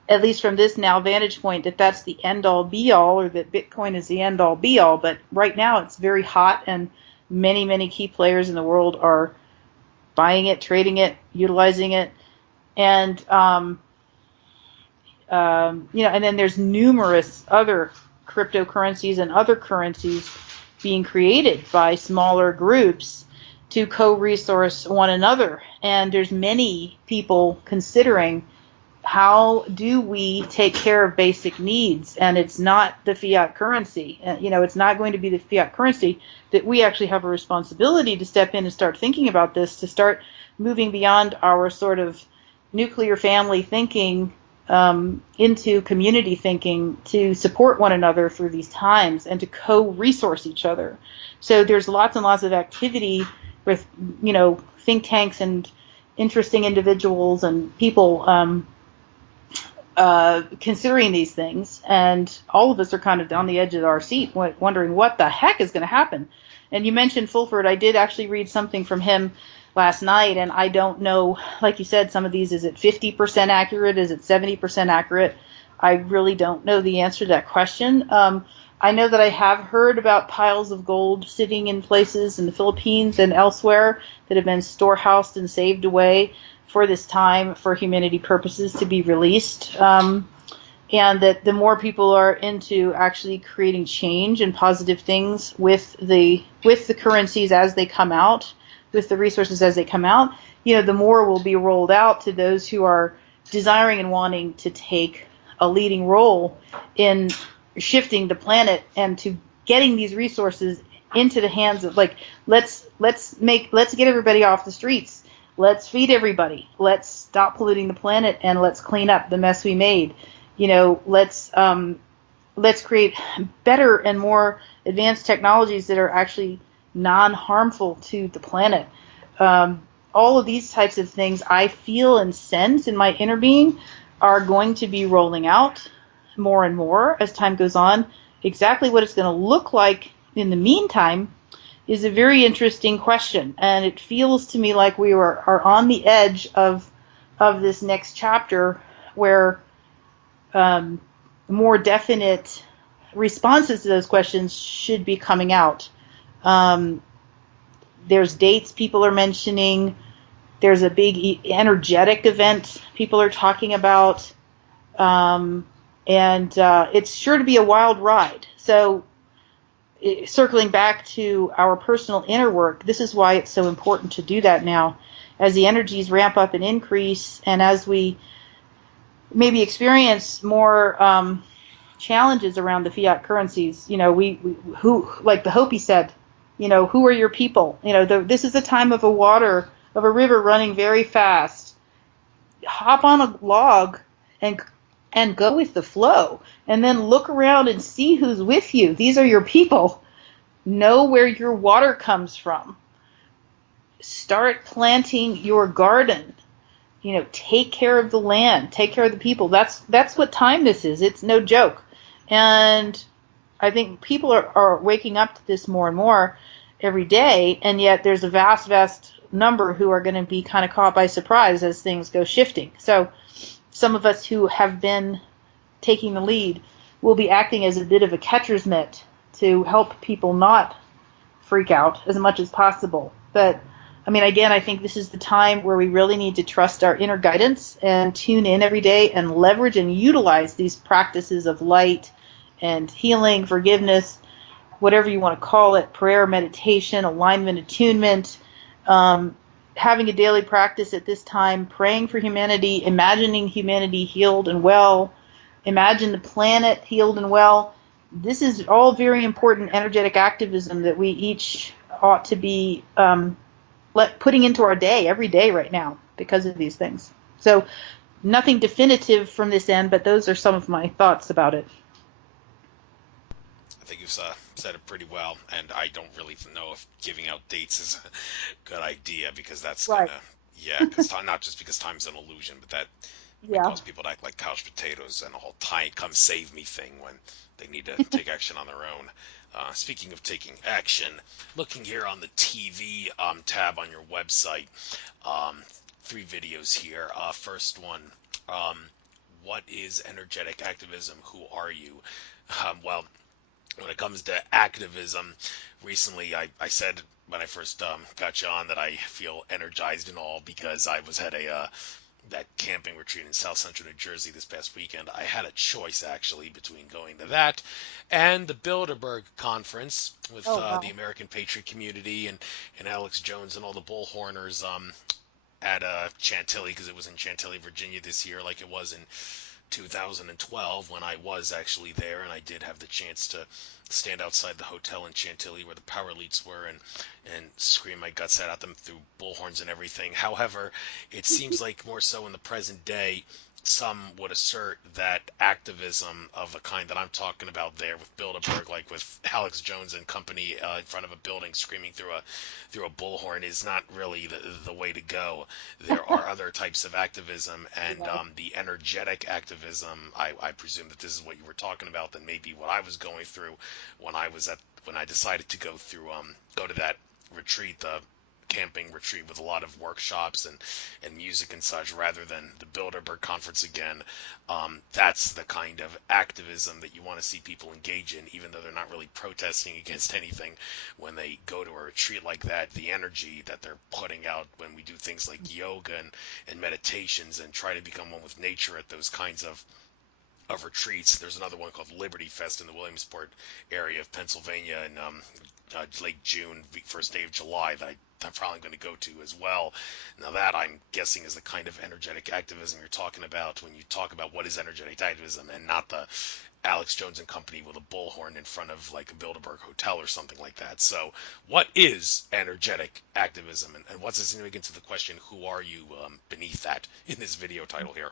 at least from this now vantage point, that that's the end-all be-all, or that Bitcoin is the end-all be-all, but right now it's very hot, and many, many key players in the world are buying it, trading it, utilizing it, and and then there's numerous other cryptocurrencies and other currencies being created by smaller groups to co-resource one another. And there's many people considering, how do we take care of basic needs? And it's not the fiat currency. It's not going to be the fiat currency. That we actually have a responsibility to step in and start thinking about this, to start moving beyond our sort of nuclear family thinking into community thinking, to support one another through these times and to co-resource each other. So there's lots and lots of activity with, think tanks and interesting individuals and people considering these things, and all of us are kind of down the edge of our seat wondering what the heck is going to happen. And you mentioned Fulford. I did actually read something from him last night, and I don't know, like you said, some of these, is it 50% accurate? Is it 70% accurate? I really don't know the answer to that question. I know that I have heard about piles of gold sitting in places in the Philippines and elsewhere that have been storehoused and saved away for this time for humanity purposes to be released. And that the more people are into actually creating change and positive things with the currencies as they come out, with the resources as they come out, the more will be rolled out to those who are desiring and wanting to take a leading role in shifting the planet and to getting these resources into the hands of, like, let's get everybody off the streets. Let's feed everybody. Let's stop polluting the planet, and let's clean up the mess we made. Let's create better and more advanced technologies that are actually non-harmful to the planet. All of these types of things I feel and sense in my inner being are going to be rolling out more and more as time goes on. Exactly what it's going to look like in the meantime is a very interesting question, and it feels to me like we are on the edge of this next chapter where more definite responses to those questions should be coming out. There's dates people are mentioning. There's a big energetic event people are talking about. And it's sure to be a wild ride. So circling back to our personal inner work, this is why it's so important to do that now. As the energies ramp up and increase, and as we maybe experience more challenges around the fiat currencies, who, like the Hopi said, who are your people? This is a time of a river running very fast. Hop on a log and go with the flow, and then look around and see who's with you. These are your people. Know where your water comes from. Start planting your garden. Take care of the land. Take care of the people. That's what time this is. It's no joke. And I think people are waking up to this more and more every day, and yet there's a vast, vast number who are going to be kind of caught by surprise as things go shifting. So some of us who have been taking the lead will be acting as a bit of a catcher's mitt to help people not freak out as much as possible. But again, I think this is the time where we really need to trust our inner guidance and tune in every day and leverage and utilize these practices of light and healing, forgiveness, whatever you want to call it, prayer, meditation, alignment, attunement, having a daily practice at this time, praying for humanity, imagining humanity healed and well, imagine the planet healed and well. This is all very important energetic activism that we each ought to be putting into our day every day right now because of these things. So nothing definitive from this end, but those are some of my thoughts about it. I think you've said it pretty well, and I don't really know if giving out dates is a good idea, because that's right. Because not just because time's an illusion, but that cause people to act like couch potatoes and the whole time come save me thing when they need to take action on their own. Speaking of taking action, looking here on the TV tab on your website, 3 videos here. First one, what is energetic activism? Who are you? Well, when it comes to activism, recently I said when I first got you on that I feel energized and all because I was at a that camping retreat in South Central New Jersey this past weekend, I had a choice actually between going to that and the Bilderberg conference with Oh, wow. the American Patriot Community and Alex Jones and all the bullhorners at Chantilly, because it was in Chantilly, Virginia this year, like it was in 2012 when I was actually there, and I did have the chance to stand outside the hotel in Chantilly where the power elites were and scream my guts out at them through bullhorns and everything. However, it seems like more so in the present day, some would assert that activism of the kind that I'm talking about there with Bilderberg, like with Alex Jones and company in front of a building screaming through a bullhorn, is not really the way to go. There are other types of activism, and the energetic activism. I presume that this is what you were talking about. Than maybe what I was going through when I decided to go to that retreat, the camping retreat with a lot of workshops and music and such, rather than the Bilderberg conference again. That's the kind of activism that you want to see people engage in, even though they're not really protesting against anything. When they go to a retreat like that, the energy that they're putting out when we do things like yoga and meditations and try to become one with nature at those kinds of retreats. There's another one called Liberty Fest in the Williamsport area of Pennsylvania in late June, first day of July, that I'm probably going to go to as well. Now that, I'm guessing, is the kind of energetic activism you're talking about when you talk about what is energetic activism, and not the Alex Jones and company with a bullhorn in front of like a Bilderberg hotel or something like that. So what is energetic activism, and what's insinuating into the question, who are you, beneath that in this video title here?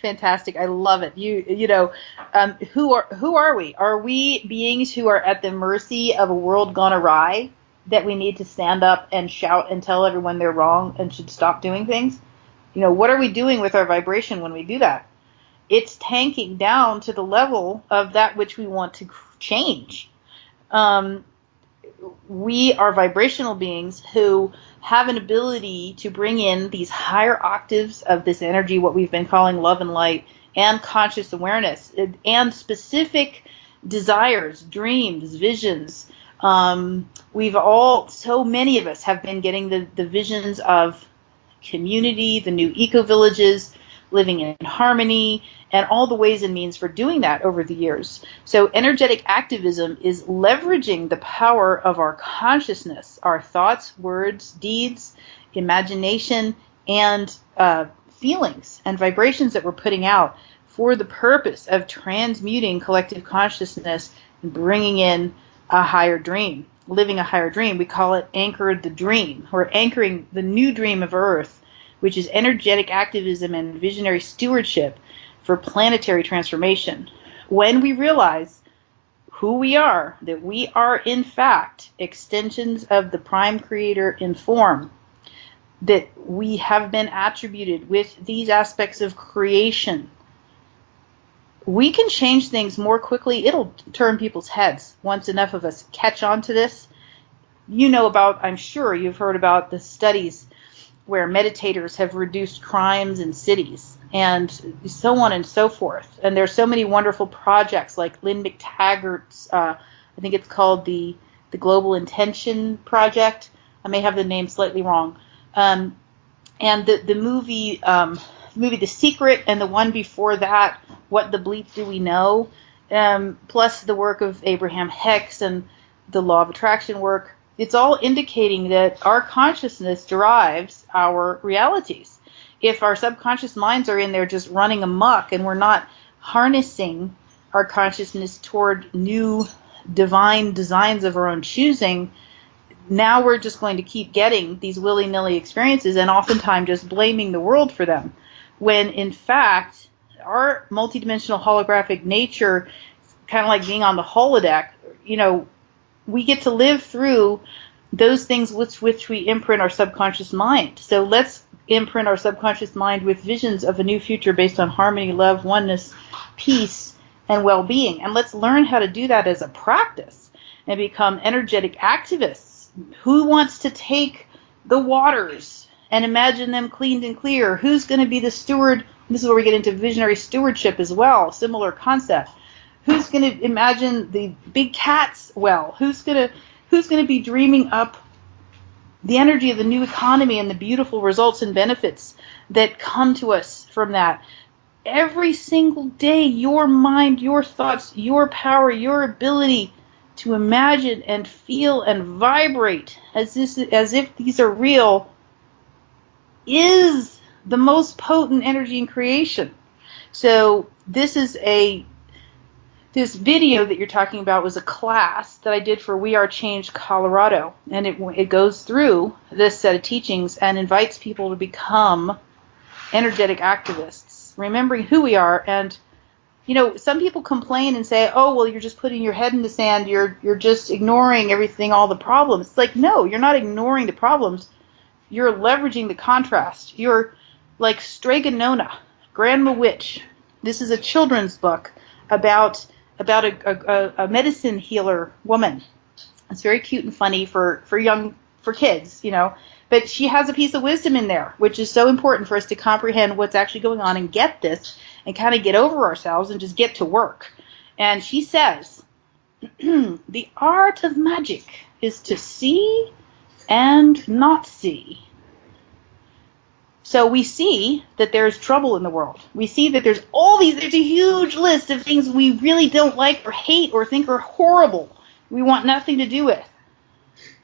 Fantastic. I love it. Who are we? Are we beings who are at the mercy of a world gone awry that we need to stand up and shout and tell everyone they're wrong and should stop doing things? What are we doing with our vibration when we do that? It's tanking down to the level of that which we want to change. We are vibrational beings who have an ability to bring in these higher octaves of this energy, what we've been calling love and light, and conscious awareness, and specific desires, dreams, visions. So many of us have been getting the visions of community, the new eco-villages, living in harmony, and all the ways and means for doing that over the years. So energetic activism is leveraging the power of our consciousness, our thoughts, words, deeds, imagination, and feelings and vibrations that we're putting out for the purpose of transmuting collective consciousness and bringing in a higher dream, living a higher dream. We call it anchored the dream. We're anchoring the new dream of Earth, which is energetic activism and visionary stewardship for planetary transformation. When we realize who we are, that we are in fact extensions of the prime creator in form, that we have been attributed with these aspects of creation, we can change things more quickly. It'll turn people's heads once enough of us catch on to this. I'm sure you've heard about the studies where meditators have reduced crimes in cities and so on and so forth. And there's so many wonderful projects like Lynn McTaggart's, I think it's called the Global Intention Project. I may have the name slightly wrong. And the movie The Secret, and the one before that, What the Bleep Do We Know, plus the work of Abraham Hicks and the Law of Attraction work. It's all indicating that our consciousness derives our realities. If our subconscious minds are in there just running amok and we're not harnessing our consciousness toward new divine designs of our own choosing, now we're just going to keep getting these willy-nilly experiences and oftentimes just blaming the world for them. When in fact, our multidimensional holographic nature, kind of like being on the holodeck, we get to live through those things with which we imprint our subconscious mind. So let's imprint our subconscious mind with visions of a new future based on harmony, love, oneness, peace, and well-being. And let's learn how to do that as a practice and become energetic activists. Who wants to take the waters and imagine them cleaned and clear? Who's going to be the steward? This is where we get into visionary stewardship as well, similar concept. Who's going to imagine the big cats well? Who's going to be dreaming up the energy of the new economy and the beautiful results and benefits that come to us from that. Every single day, your mind, your thoughts, your power, your ability to imagine and feel and vibrate as if these are real is the most potent energy in creation. So this video that you're talking about was a class that I did for We Are Change Colorado, and it goes through this set of teachings and invites people to become energetic activists, remembering who we are. And some people complain and say, oh, well, you're just putting your head in the sand, you're just ignoring everything, all the problems. It's like, no, you're not ignoring the problems, you're leveraging the contrast. You're like Strega Nona, Grandma Witch. This is a children's book about a medicine healer woman. It's very cute and funny for kids, But she has a piece of wisdom in there, which is so important for us to comprehend what's actually going on and get this and kind of get over ourselves and just get to work. And she says, the art of magic is to see and not see. So we see that there's trouble in the world. We see that there's a huge list of things we really don't like or hate or think are horrible. We want nothing to do with.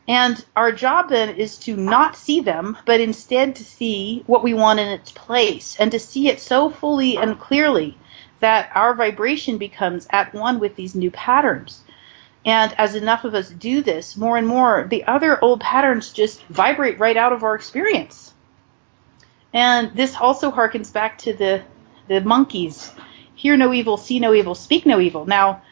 And our job then is to not see them, but instead to see what we want in its place, and to see it so fully and clearly that our vibration becomes at one with these new patterns. And as enough of us do this, more and more, the other old patterns just vibrate right out of our experience. And this also harkens back to the monkeys. Hear no evil, see no evil, speak no evil. Now,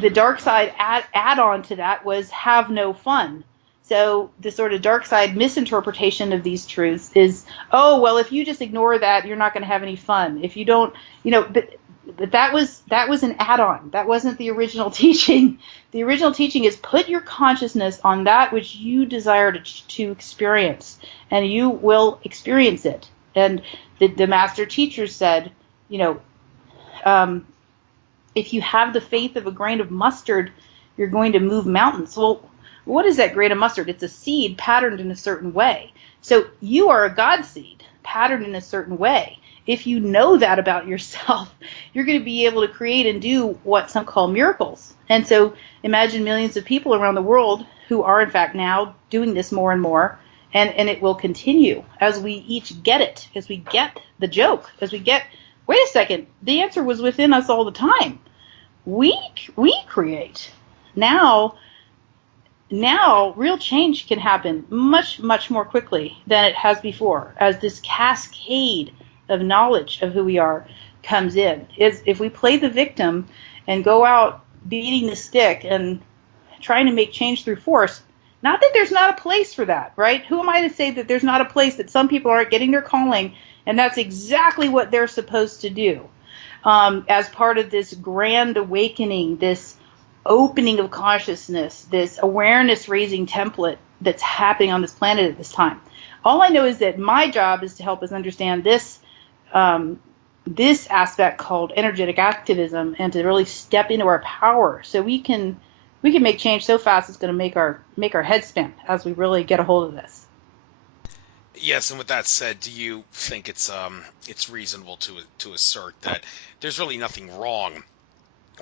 the dark side add-on to that was have no fun. So the sort of dark side misinterpretation of these truths is, oh, well, if you just ignore that, you're not going to have any fun. If you don't, but that was an add-on. That wasn't the original teaching. The original teaching is put your consciousness on that which you desire to experience, and you will experience it. And the master teacher said, if you have the faith of a grain of mustard, you're going to move mountains. Well, what is that grain of mustard? It's a seed patterned in a certain way. So you are a God seed patterned in a certain way. If you know that about yourself, you're going to be able to create and do what some call miracles. And so imagine millions of people around the world who are, in fact, now doing this more and more. And it will continue as we each get it, as we get the joke, as we get, wait a second, the answer was within us all the time. We create. Now real change can happen much, much more quickly than it has before, as this cascade of knowledge of who we are comes in. If we play the victim and go out beating the stick and trying to make change through force, not that there's not a place for that, right? Who am I to say that there's not a place that some people aren't getting their calling, and that's exactly what they're supposed to do as part of this grand awakening, this opening of consciousness, this awareness-raising template that's happening on this planet at this time. All I know is that my job is to help us understand this this aspect called energetic activism, and to really step into our power so we can make change so fast it's going to make our head spin as we really get a hold of this. Yes, and with that said, do you think it's reasonable to assert that there's really nothing wrong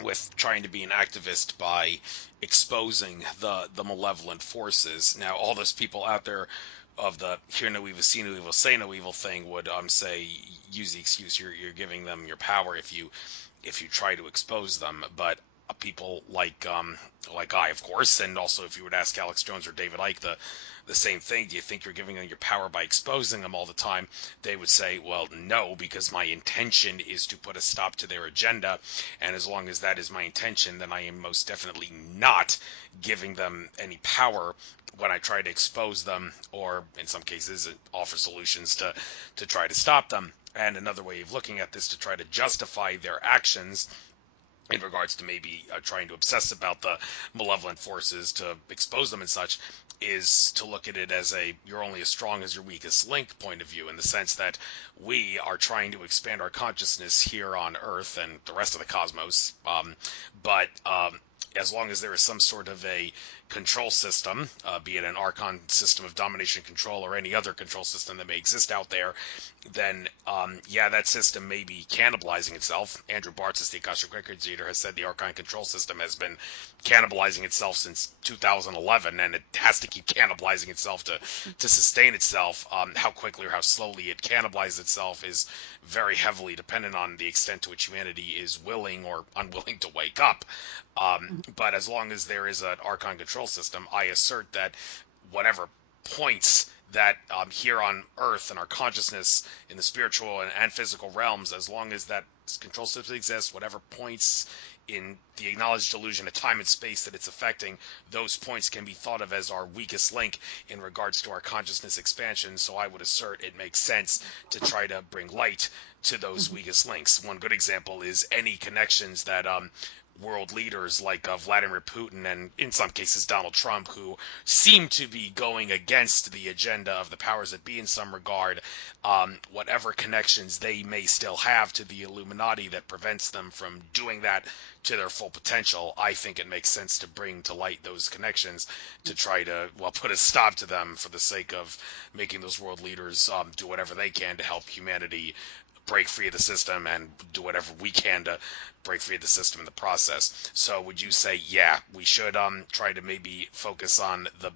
with trying to be an activist by exposing the malevolent forces? Now, all those people out there of the hear no evil, see no evil, say no evil thing would say, use the excuse you're giving them your power if you try to expose them. But people like I, of course, and also if you would ask Alex Jones or David Icke the same thing, do you think you're giving them your power by exposing them all the time? They would say, well, no, because my intention is to put a stop to their agenda, and as long as that is my intention, then I am most definitely not giving them any power when I try to expose them, or in some cases offer solutions to try to stop them. And another way of looking at this, to try to justify their actions in regards to maybe trying to obsess about the malevolent forces to expose them and such, is to look at it as you're only as strong as your weakest link point of view, in the sense that we are trying to expand our consciousness here on Earth and the rest of the cosmos, but as long as there is some sort of a control system, be it an Archon system of domination control or any other control system that may exist out there, then yeah, that system may be cannibalizing itself. Andrew Bartz, the Akashic Records reader, has said the Archon control system has been cannibalizing itself since 2011, and it has to keep cannibalizing itself to sustain itself. How quickly or how slowly it cannibalizes itself is very heavily dependent on the extent to which humanity is willing or unwilling to wake up. But as long as there is an Archon control system, I assert that whatever points that here on Earth and our consciousness in the spiritual and physical realms, as long as that control system exists, whatever points in the acknowledged illusion of time and space that it's affecting, those points can be thought of as our weakest link in regards to our consciousness expansion. So I would assert it makes sense to try to bring light to those weakest links. One good example is any connections that world leaders like Vladimir Putin and in some cases Donald Trump, who seem to be going against the agenda of the powers that be in some regard, whatever connections they may still have to the Illuminati that prevents them from doing that to their full potential, I think it makes sense to bring to light those connections to try to, well, put a stop to them for the sake of making those world leaders do whatever they can to help humanity break free of the system and do whatever we can to break free of the system in the process. So would you say, yeah, we should try to maybe focus on the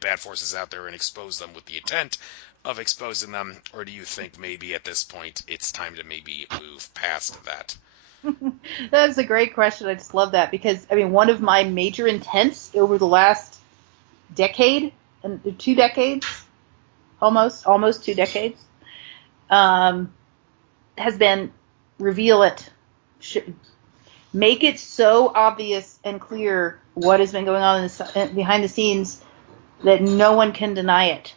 bad forces out there and expose them with the intent of exposing them, or do you think maybe at this point it's time to maybe move past that? That's a great question. I just love that because, I mean, one of my major intents over the last decade and 2 decades, almost 2 decades, has been reveal it, make it so obvious and clear what has been going on behind the scenes that no one can deny it.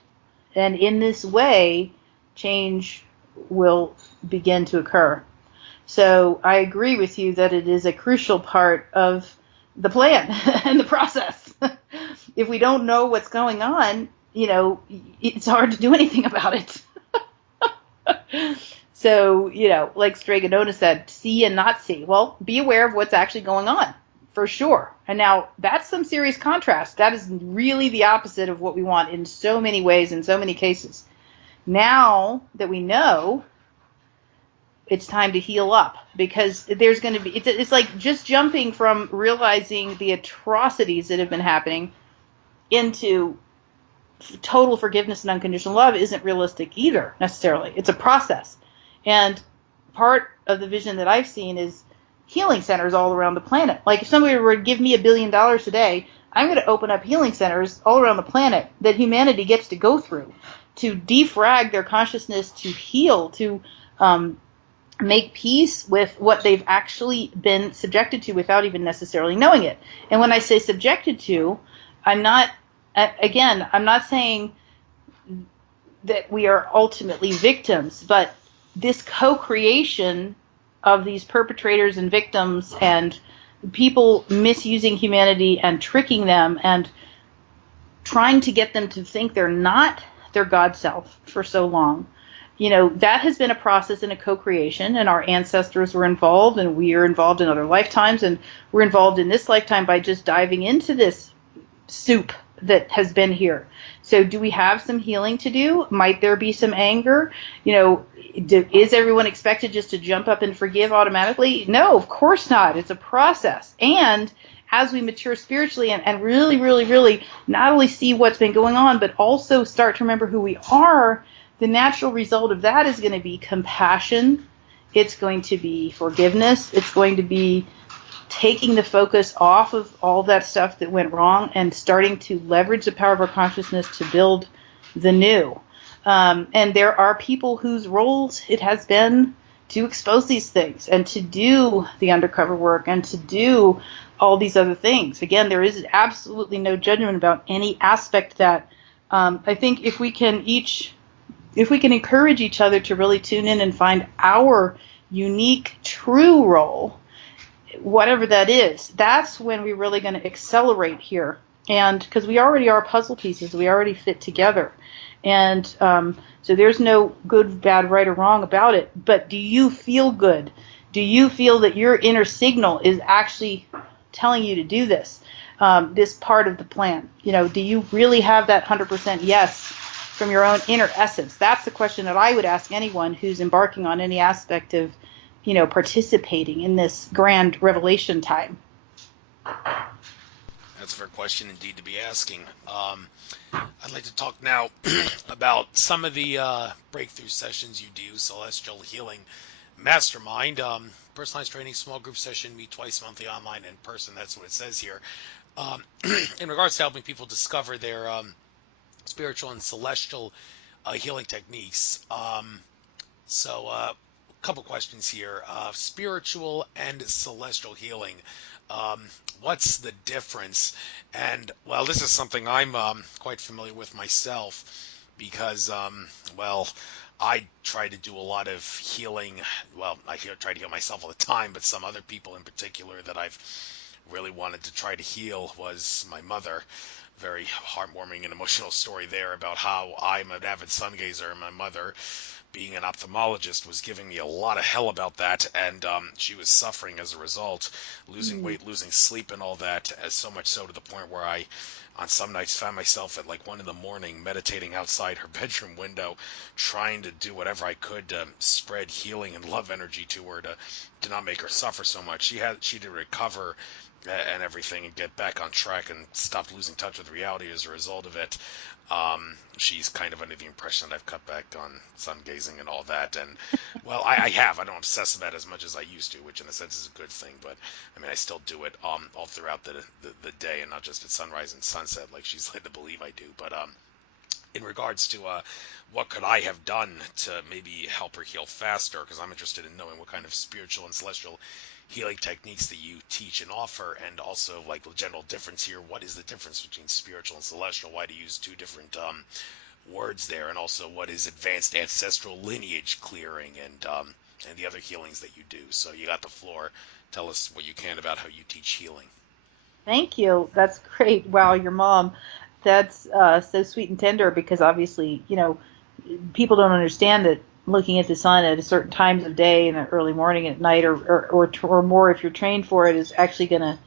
And in this way, change will begin to occur. So I agree with you that it is a crucial part of the plan and the process. If we don't know what's going on, it's hard to do anything about it. So, like Straganona said, see and not see. Well, be aware of what's actually going on, for sure. And now, that's some serious contrast. That is really the opposite of what we want in so many ways, in so many cases. Now that we know, it's time to heal up, because there's going to be, it's like just jumping from realizing the atrocities that have been happening into total forgiveness and unconditional love isn't realistic either, necessarily. It's a process. And part of the vision that I've seen is healing centers all around the planet. Like if somebody were to give me $1 billion today, I'm going to open up healing centers all around the planet that humanity gets to go through to defrag their consciousness, to heal, to make peace with what they've actually been subjected to without even necessarily knowing it. And when I say subjected to, I'm not saying that we are ultimately victims, but this co-creation of these perpetrators and victims and people misusing humanity and tricking them and trying to get them to think they're not their God self for so long, that has been a process and a co-creation, and our ancestors were involved, and we are involved in other lifetimes, and we're involved in this lifetime by just diving into this soup that has been here. So do we have some healing to do? Might there be some anger? Is everyone expected just to jump up and forgive automatically? No, of course not. It's a process. And as we mature spiritually and really, really, really not only see what's been going on, but also start to remember who we are, the natural result of that is going to be compassion. It's going to be forgiveness. It's going to be taking the focus off of all that stuff that went wrong and starting to leverage the power of our consciousness to build the new. And there are people whose roles it has been to expose these things and to do the undercover work and to do all these other things. Again, there is absolutely no judgment about any aspect that I think if we can encourage each other to really tune in and find our unique, true role, whatever that is, that's when we're really going to accelerate here. And because we already are puzzle pieces, we already fit together. And so there's no good, bad, right, or wrong about it. But do you feel good? Do you feel that your inner signal is actually telling you to do this part of the plan? Do you really have that 100% yes from your own inner essence? That's the question that I would ask anyone who's embarking on any aspect of, participating in this grand revelation time. That's a fair question indeed to be asking. I'd like to talk now about some of the breakthrough sessions you do. Celestial Healing Mastermind, personalized training, small group session, meet twice monthly, online, in person. That's what it says here. In regards to helping people discover their spiritual and celestial healing techniques. So a couple questions here. Spiritual and celestial healing. What's the difference? And, well, this is something I'm quite familiar with myself because, I try to do a lot of healing. Well, I try to heal myself all the time, but some other people in particular that I've really wanted to try to heal was my mother. Very heartwarming and emotional story there about how I'm an avid sun gazer, and my mother, being an ophthalmologist, was giving me a lot of hell about that, and she was suffering as a result, losing weight, losing sleep, and all that, as so much so to the point where I, on some nights, found myself at like 1 a.m. meditating outside her bedroom window, trying to do whatever I could to spread healing and love energy to her to not make her suffer so much. She did recover and everything and get back on track and stopped losing touch with reality as a result of it. She's kind of under the impression that I've cut back on sun gazing and all that, and well, I have. I don't obsess about it as much as I used to, which in a sense is a good thing, but I mean, I still do it all throughout the day and not just at sunrise and sunset like she's led to believe I do. But in regards to what could I have done to maybe help her heal faster, because I'm interested in knowing what kind of spiritual and celestial healing techniques that you teach and offer, and also like the general difference here. What is the difference between spiritual and celestial? Why do you use two different words there? And also, what is advanced ancestral lineage clearing and the other healings that you do? So you got the floor. Tell us what you can about how you teach healing. Thank you. That's great. Wow, your mom. That's so sweet and tender, because obviously, people don't understand that looking at the sun at a certain times of day, in the early morning, at night, or more if you're trained for it, is actually going to,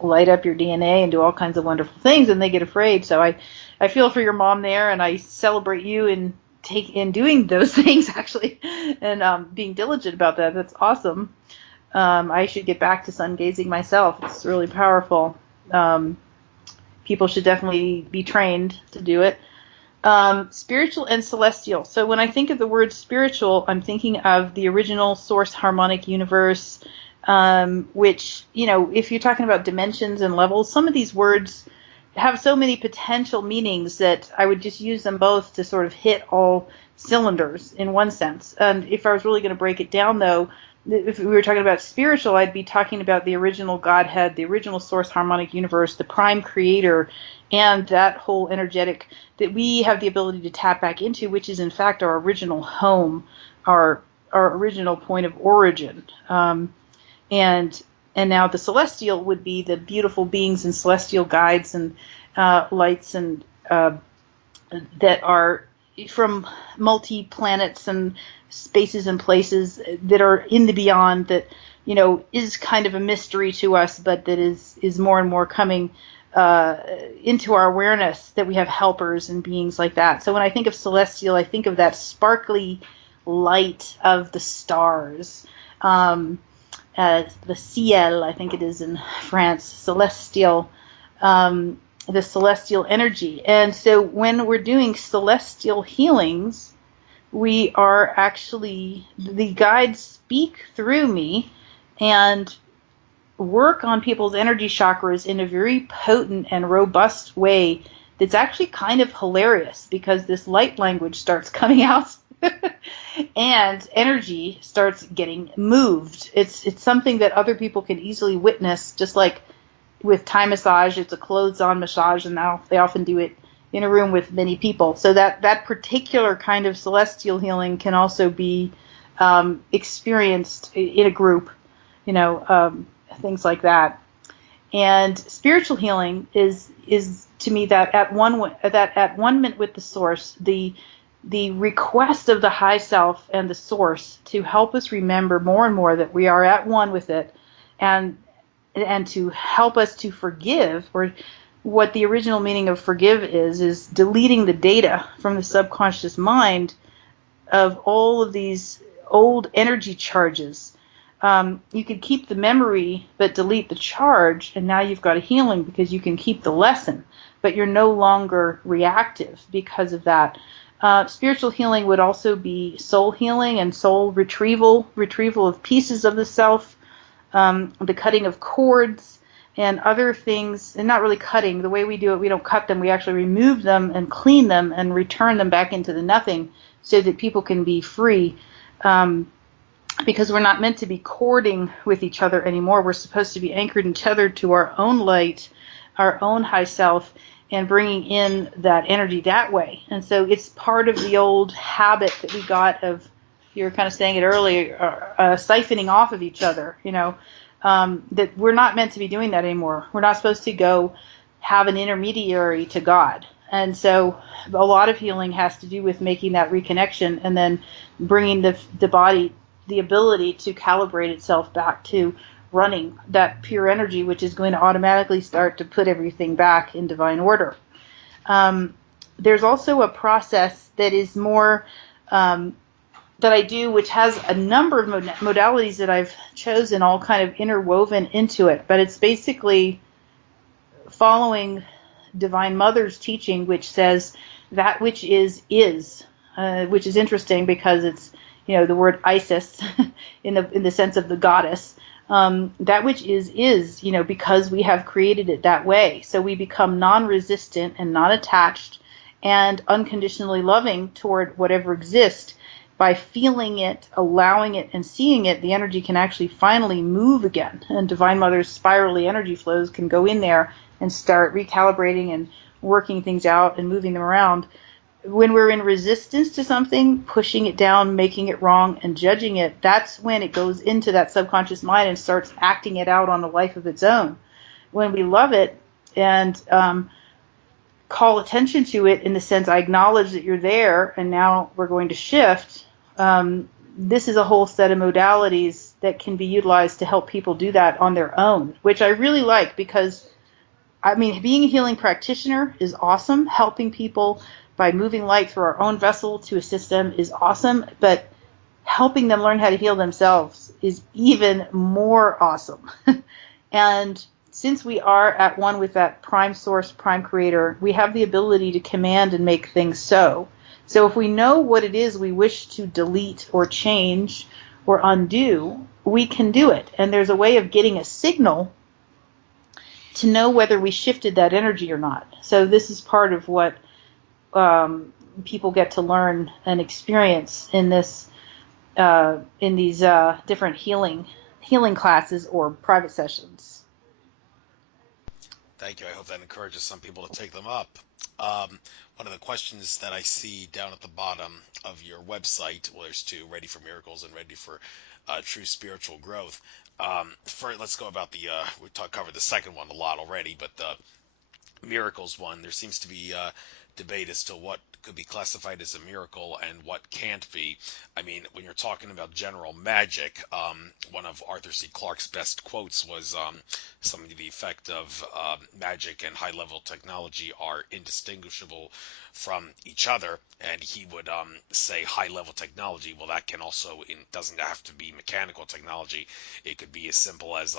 light up your DNA and do all kinds of wonderful things, and they get afraid. So I feel for your mom there, and I celebrate you in doing those things, actually, and being diligent about that. That's awesome. I should get back to sun gazing myself. It's really powerful. People should definitely be trained to do it. Spiritual and celestial. So when I think of the word spiritual, I'm thinking of the original source harmonic universe, which, if you're talking about dimensions and levels, some of these words have so many potential meanings that I would just use them both to sort of hit all cylinders in one sense. And if I was really going to break it down, though, if we were talking about spiritual, I'd be talking about the original Godhead, the original source harmonic universe, the prime creator, and that whole energetic that we have the ability to tap back into, which is in fact our original home, our original point of origin. And now the celestial would be the beautiful beings and celestial guides and lights and that are from multi-planets and spaces and places that are in the beyond, that is kind of a mystery to us, but that is more and more coming into our awareness, that we have helpers and beings like that. So when I think of celestial, I think of that sparkly light of the stars, the ciel, I think it is in France, celestial, the celestial energy. And so when we're doing celestial healings, we are actually, the guides speak through me and work on people's energy chakras in a very potent and robust way that's actually kind of hilarious, because this light language starts coming out and energy starts getting moved. It's something that other people can easily witness, just like with Thai massage, it's a clothes-on massage, and now they often do it in a room with many people. So that particular kind of celestial healing can also be experienced in a group, things like that. And spiritual healing is to me that at one moment with the source, the request of the high self and the source to help us remember more and more that we are at one with it, and and to help us to forgive, or what the original meaning of forgive is deleting the data from the subconscious mind of all of these old energy charges. You could keep the memory but delete the charge, and now you've got a healing because you can keep the lesson, but you're no longer reactive because of that. Spiritual healing would also be soul healing and soul retrieval of pieces of the self, the cutting of cords and other things, and not really cutting. The way we do it, we don't cut them. We actually remove them and clean them and return them back into the nothing so that people can be free, because we're not meant to be cording with each other anymore. We're supposed to be anchored and tethered to our own light, our own high self, and bringing in that energy that way. And so it's part of the old habit that we got of, you were kind of saying it earlier, siphoning off of each other, that we're not meant to be doing that anymore. We're not supposed to go have an intermediary to God. And so a lot of healing has to do with making that reconnection and then bringing the body the ability to calibrate itself back to running that pure energy, which is going to automatically start to put everything back in divine order. There's also a process that is more that I do, which has a number of modalities that I've chosen, all kind of interwoven into it. But it's basically following Divine Mother's teaching, which says that which is, which is interesting because it's, the word Isis in the sense of the goddess. That which is, because we have created it that way. So we become non-resistant and non-attached and unconditionally loving toward whatever exists. By feeling it, allowing it, and seeing it, the energy can actually finally move again. And Divine Mother's spirally energy flows can go in there and start recalibrating and working things out and moving them around. When we're in resistance to something, pushing it down, making it wrong, and judging it, that's when it goes into that subconscious mind and starts acting it out on a life of its own. When we love it and call attention to it in the sense, I acknowledge that you're there, and now we're going to shift, this is a whole set of modalities that can be utilized to help people do that on their own, which I really like because, being a healing practitioner is awesome. Helping people by moving light through our own vessel to assist them is awesome, but helping them learn how to heal themselves is even more awesome. And since we are at one with that prime source, prime creator, we have the ability to command and make things so. So if we know what it is we wish to delete or change or undo, we can do it. And there's a way of getting a signal to know whether we shifted that energy or not. So this is part of what people get to learn and experience in this, in these different healing classes or private sessions. Thank you. I hope that encourages some people to take them up. One of the questions that I see down at the bottom of your website, well, there's two, Ready for Miracles and Ready for True Spiritual Growth. Let's go about we covered the second one a lot already, but the miracles one, there seems to be debate as to what could be classified as a miracle and what can't be. When you're talking about general magic, one of Arthur C. Clarke's best quotes was something to the effect of magic and high-level technology are indistinguishable from each other, and he would say high-level technology, well, that can also, doesn't have to be mechanical technology. It could be as simple as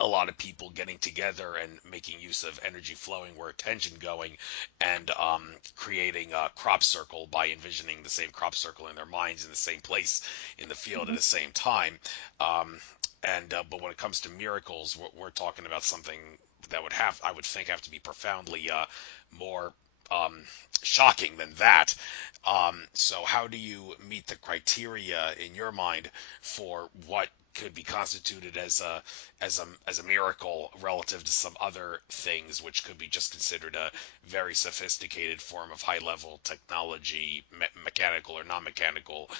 a lot of people getting together and making use of energy flowing where attention going, and creating a crop circle by envisioning the same crop circle in their minds in the same place in the field at the same time. But when it comes to miracles, we're talking about something that I would think have to be profoundly more shocking than that. So how do you meet the criteria in your mind for what could be constituted as a miracle relative to some other things which could be just considered a very sophisticated form of high-level technology, mechanical or non-mechanical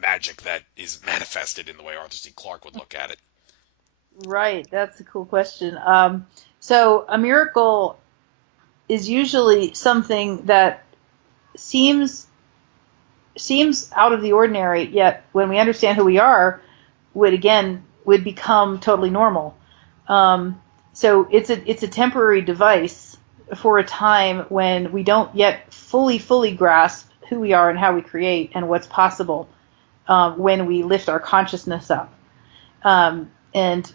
magic that is manifested in the way Arthur C. Clarke would look at it? Right, that's a cool question. So a miracle is usually something that seems out of the ordinary, yet when we understand who we are, would again would become totally normal. So it's a temporary device for a time when we don't yet fully grasp who we are and how we create and what's possible when we lift our consciousness up. And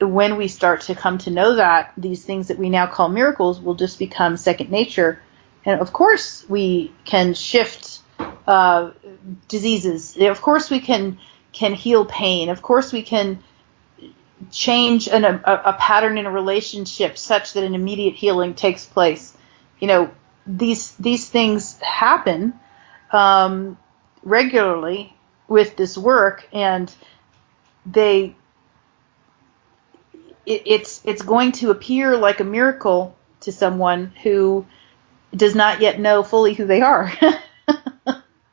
when we start to come to know that, these things that we now call miracles will just become second nature. And of course we can shift diseases. Of course we can heal pain. Of course we can change a pattern in a relationship such that an immediate healing takes place. These things happen regularly with this work, and it's going to appear like a miracle to someone who does not yet know fully who they are.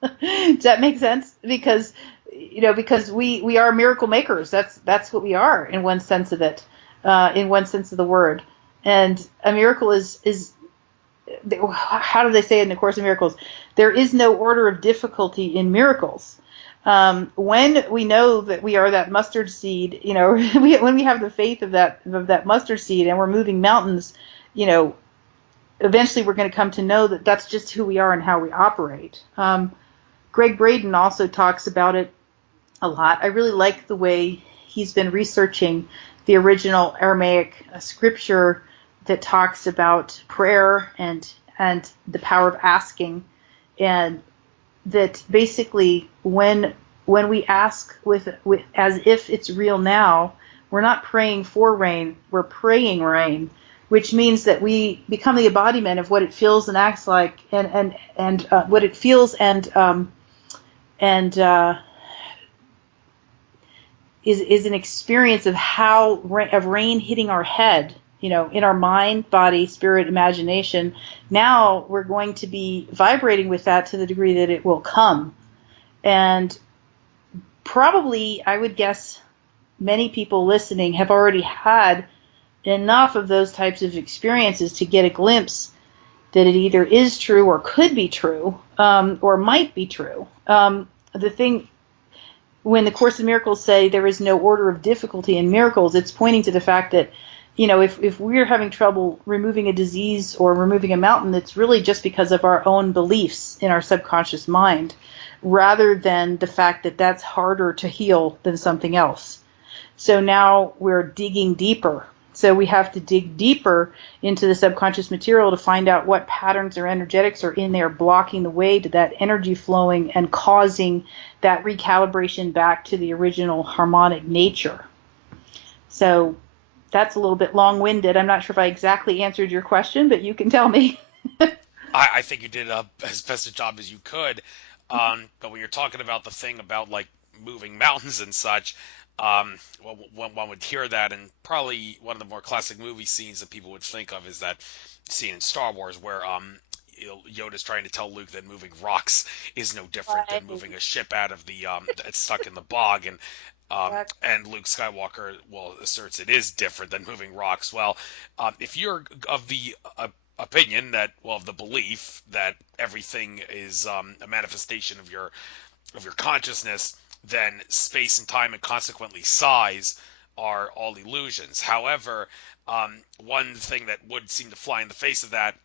Does that make sense? Because we are miracle makers. That's what we are in one sense of it, in one sense of the word. And a miracle is how do they say it in the Course in Miracles? There is no order of difficulty in miracles. When we know that we are that mustard seed, when we have the faith of that mustard seed and we're moving mountains, eventually we're going to come to know that that's just who we are and how we operate. Greg Braden also talks about it a lot. I really like the way he's been researching the original Aramaic scripture that talks about prayer and the power of asking, and that basically when we ask with as if it's real now, we're not praying for rain, we're praying rain, which means that we become the embodiment of what it feels and acts like, and what it feels and is an experience of rain hitting our head, in our mind, body, spirit, imagination. Now we're going to be vibrating with that to the degree that it will come. And probably, I would guess, many people listening have already had enough of those types of experiences to get a glimpse that it either is true or could be true, or might be true. The thing, when the Course in Miracles say there is no order of difficulty in miracles, it's pointing to the fact that, if we're having trouble removing a disease or removing a mountain, it's really just because of our own beliefs in our subconscious mind, rather than the fact that that's harder to heal than something else. So now we're digging deeper. So we have to dig deeper into the subconscious material to find out what patterns or energetics are in there blocking the way to that energy flowing and causing that recalibration back to the original harmonic nature. So that's a little bit long-winded. I'm not sure if I exactly answered your question, but you can tell me. I think you did as best a job as you could. But when you're talking about the thing about like moving mountains and such, well, one would hear that, and probably one of the more classic movie scenes that people would think of is that scene in Star Wars where Yoda's trying to tell Luke that moving rocks is no different than moving a ship out of the that's stuck in the bog, and Luke Skywalker asserts it is different than moving rocks. Well, if you're of the opinion that, of the belief that everything is a manifestation of your consciousness, then space and time and consequently size are all illusions. However, one thing that would seem to fly in the face of that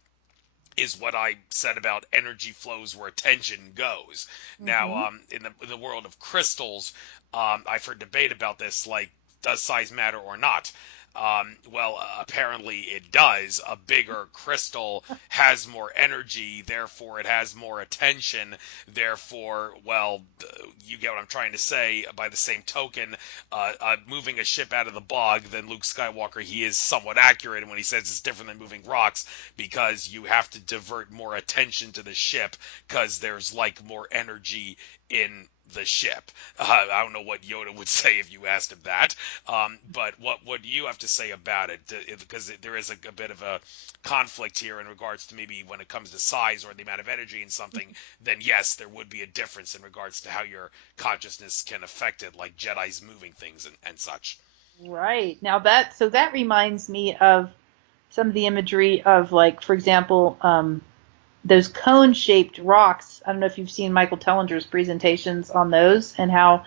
is what I said about energy flows where attention goes. Mm-hmm. Now, in the world of crystals, I've heard debate about this, like, does size matter or not? Apparently it does. A bigger crystal has more energy, therefore it has more attention, therefore, you get what I'm trying to say. By the same token, moving a ship out of the bog, then Luke Skywalker, he is somewhat accurate when he says it's different than moving rocks, because you have to divert more attention to the ship, because there's more energy in the ship. I don't know what Yoda would say if you asked him that, but what do you have to say about it? Because there is a bit of a conflict here in regards to maybe when it comes to size or the amount of energy in something, then yes, there would be a difference in regards to how your consciousness can affect it, like Jedi's moving things and such. Right. Now that reminds me of some of the imagery of, for example, those cone-shaped rocks. I don't know if you've seen Michael Tellinger's presentations on those, and how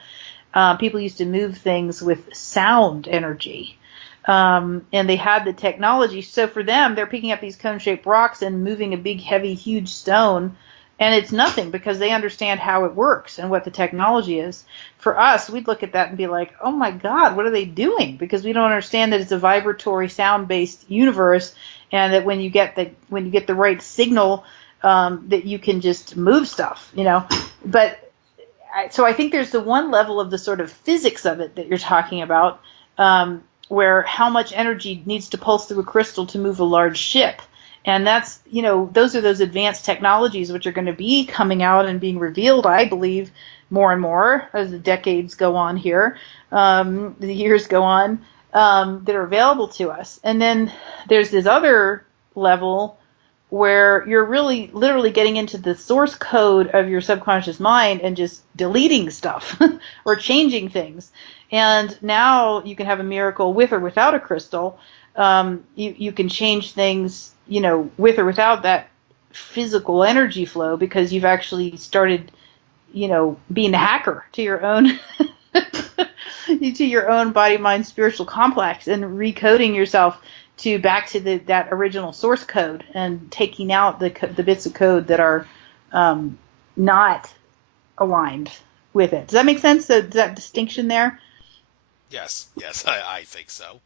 People used to move things with sound energy. And they had the technology. So for them, they're picking up these cone-shaped rocks and moving a big, heavy, huge stone. And it's nothing because they understand how it works and what the technology is. For us, we'd look at that and be like, oh my God, what are they doing? Because we don't understand that it's a vibratory sound-based universe, and that when you get the right signal, that you can just move stuff, But so I think there's the one level of the sort of physics of it that you're talking about, where how much energy needs to pulse through a crystal to move a large ship. And that's, those are those advanced technologies which are going to be coming out and being revealed, I believe, more and more as the decades go on here, the years go on, that are available to us. And then there's this other level where you're really literally getting into the source code of your subconscious mind and just deleting stuff or changing things. And now you can have a miracle with or without a crystal. You can change things, with or without that physical energy flow, because you've actually started, being a hacker to your own to your own body, mind, spiritual complex, and recoding yourself back to that original source code, and taking out the bits of code that are not aligned with it. Does that make sense? So, is that distinction there? Yes, I think so.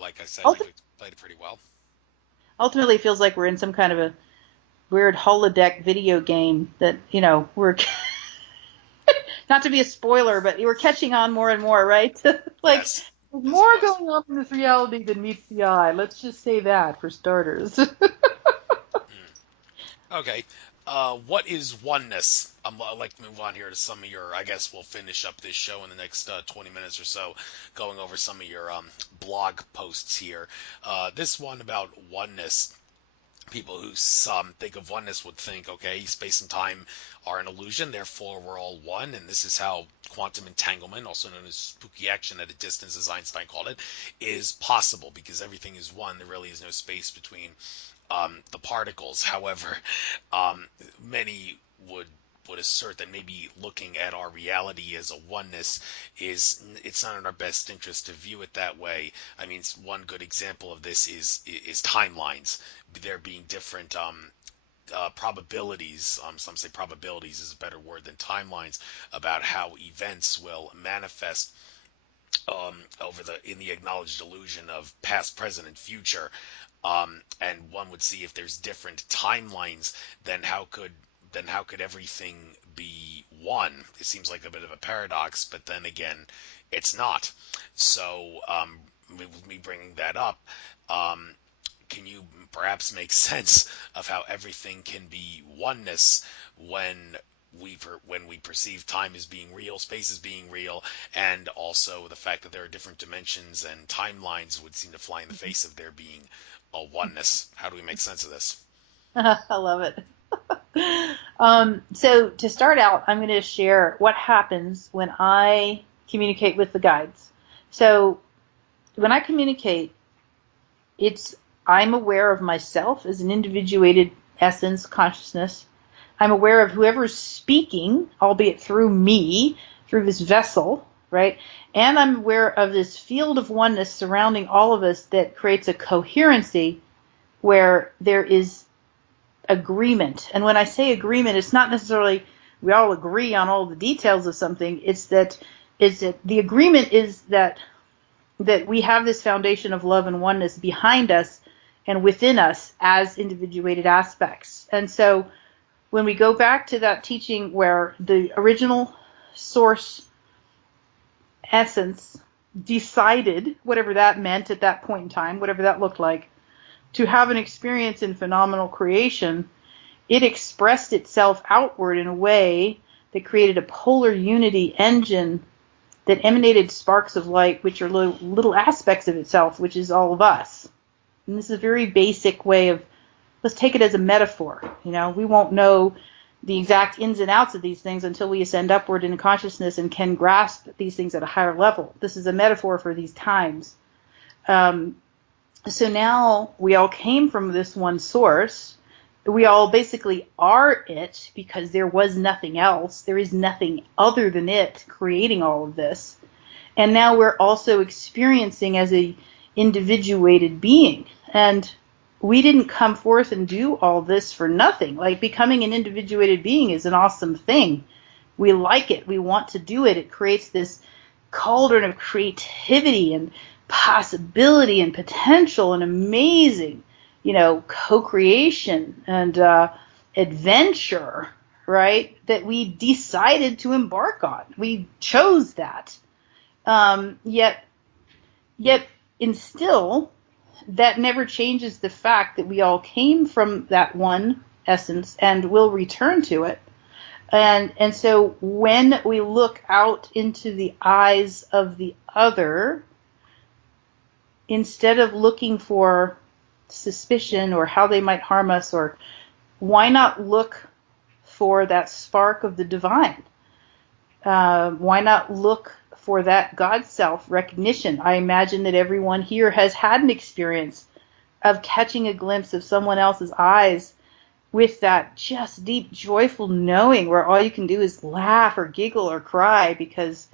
Like I said, you played it pretty well. Ultimately, it feels like we're in some kind of a weird holodeck video game that, we're not to be a spoiler, but we're catching on more and more, right? Yes. There's more going on in this reality than meets the eye. Let's just say that for starters. Okay. What is oneness? I'd like to move on here to some of your, I guess we'll finish up this show in the next 20 minutes or so, going over some of your blog posts here. This one about oneness. People who think of oneness would think, okay, space and time are an illusion, therefore we're all one, and this is how quantum entanglement, also known as spooky action at a distance, as Einstein called it, is possible, because everything is one. There really is no space between the particles. However, many would assert that maybe looking at our reality as a oneness it's not in our best interest to view it that way. I mean, one good example of this is timelines. There being different probabilities. Some say probabilities is a better word than timelines, about how events will manifest in the acknowledged illusion of past, present, and future. And one would see, if there's different timelines, then how could everything be one? It seems like a bit of a paradox, but then again, it's not. So, with me bringing that up, can you perhaps make sense of how everything can be oneness when we perceive time as being real, space as being real, and also the fact that there are different dimensions and timelines would seem to fly in the face of there being a oneness? How do we make sense of this? I love it. So to start out, I'm going to share what happens when I communicate with the guides. So when I communicate, I'm aware of myself as an individuated essence, consciousness. I'm aware of whoever's speaking, albeit through me, through this vessel, right? And I'm aware of this field of oneness surrounding all of us that creates a coherency where there is agreement. And when I say agreement, it's not necessarily we all agree on all the details of something. It's that the agreement is that we have this foundation of love and oneness behind us and within us as individuated aspects. And so when we go back to that teaching where the original source essence decided, whatever that meant at that point in time, whatever that looked like, to have an experience in phenomenal creation, it expressed itself outward in a way that created a polar unity engine that emanated sparks of light, which are little aspects of itself, which is all of us. And this is a very basic way of, let's take it as a metaphor. We won't know the exact ins and outs of these things until we ascend upward in consciousness and can grasp these things at a higher level. This is a metaphor for these times. So now we all came from this one source, we all basically are it because there was nothing else. There is nothing other than it creating all of this. And now we're also experiencing as a individuated being. And we didn't come forth and do all this for nothing. Like, becoming an individuated being is an awesome thing. We like it. We want to do it. It creates this cauldron of creativity and possibility and potential and amazing, co-creation and adventure, right? That we decided to embark on. We chose that. Yet, and still, that never changes the fact that we all came from that one essence and will return to it. And so when we look out into the eyes of the other, instead of looking for suspicion or how they might harm us, or why not look for that spark of the divine? Why not look for that God self recognition? I imagine that everyone here has had an experience of catching a glimpse of someone else's eyes with that just deep, joyful knowing where all you can do is laugh or giggle or cry because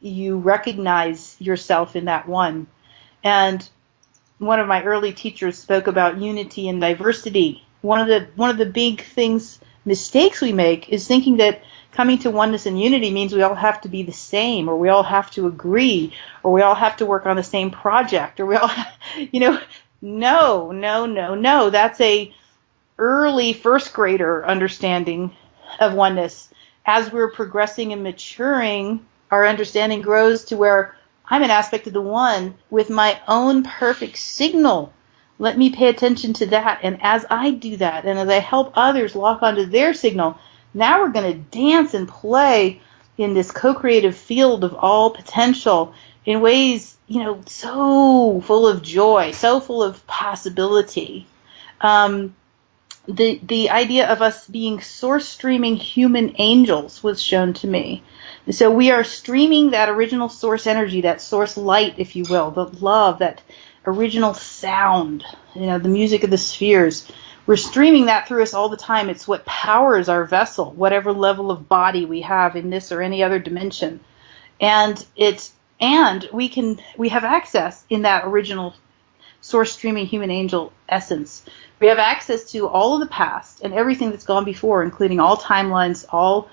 you recognize yourself in that one. And one of my early teachers spoke about unity and diversity. One of the big mistakes we make is thinking that coming to oneness and unity means we all have to be the same, or we all have to agree, or we all have to work on the same project, or we all, no. That's a early first grader understanding of oneness. As we're progressing and maturing, our understanding grows to where I'm an aspect of the one with my own perfect signal. Let me pay attention to that. And as I do that, and as I help others lock onto their signal, now we're going to dance and play in this co-creative field of all potential in ways, so full of joy, so full of possibility. The idea of us being source streaming human angels was shown to me. So we are streaming that original source energy, that source light, if you will, the love, that original sound, the music of the spheres. We're streaming that through us all the time. It's what powers our vessel, whatever level of body we have in this or any other dimension. And we have access in that original source streaming human angel essence. We have access to all of the past and everything that's gone before, including all timelines, all,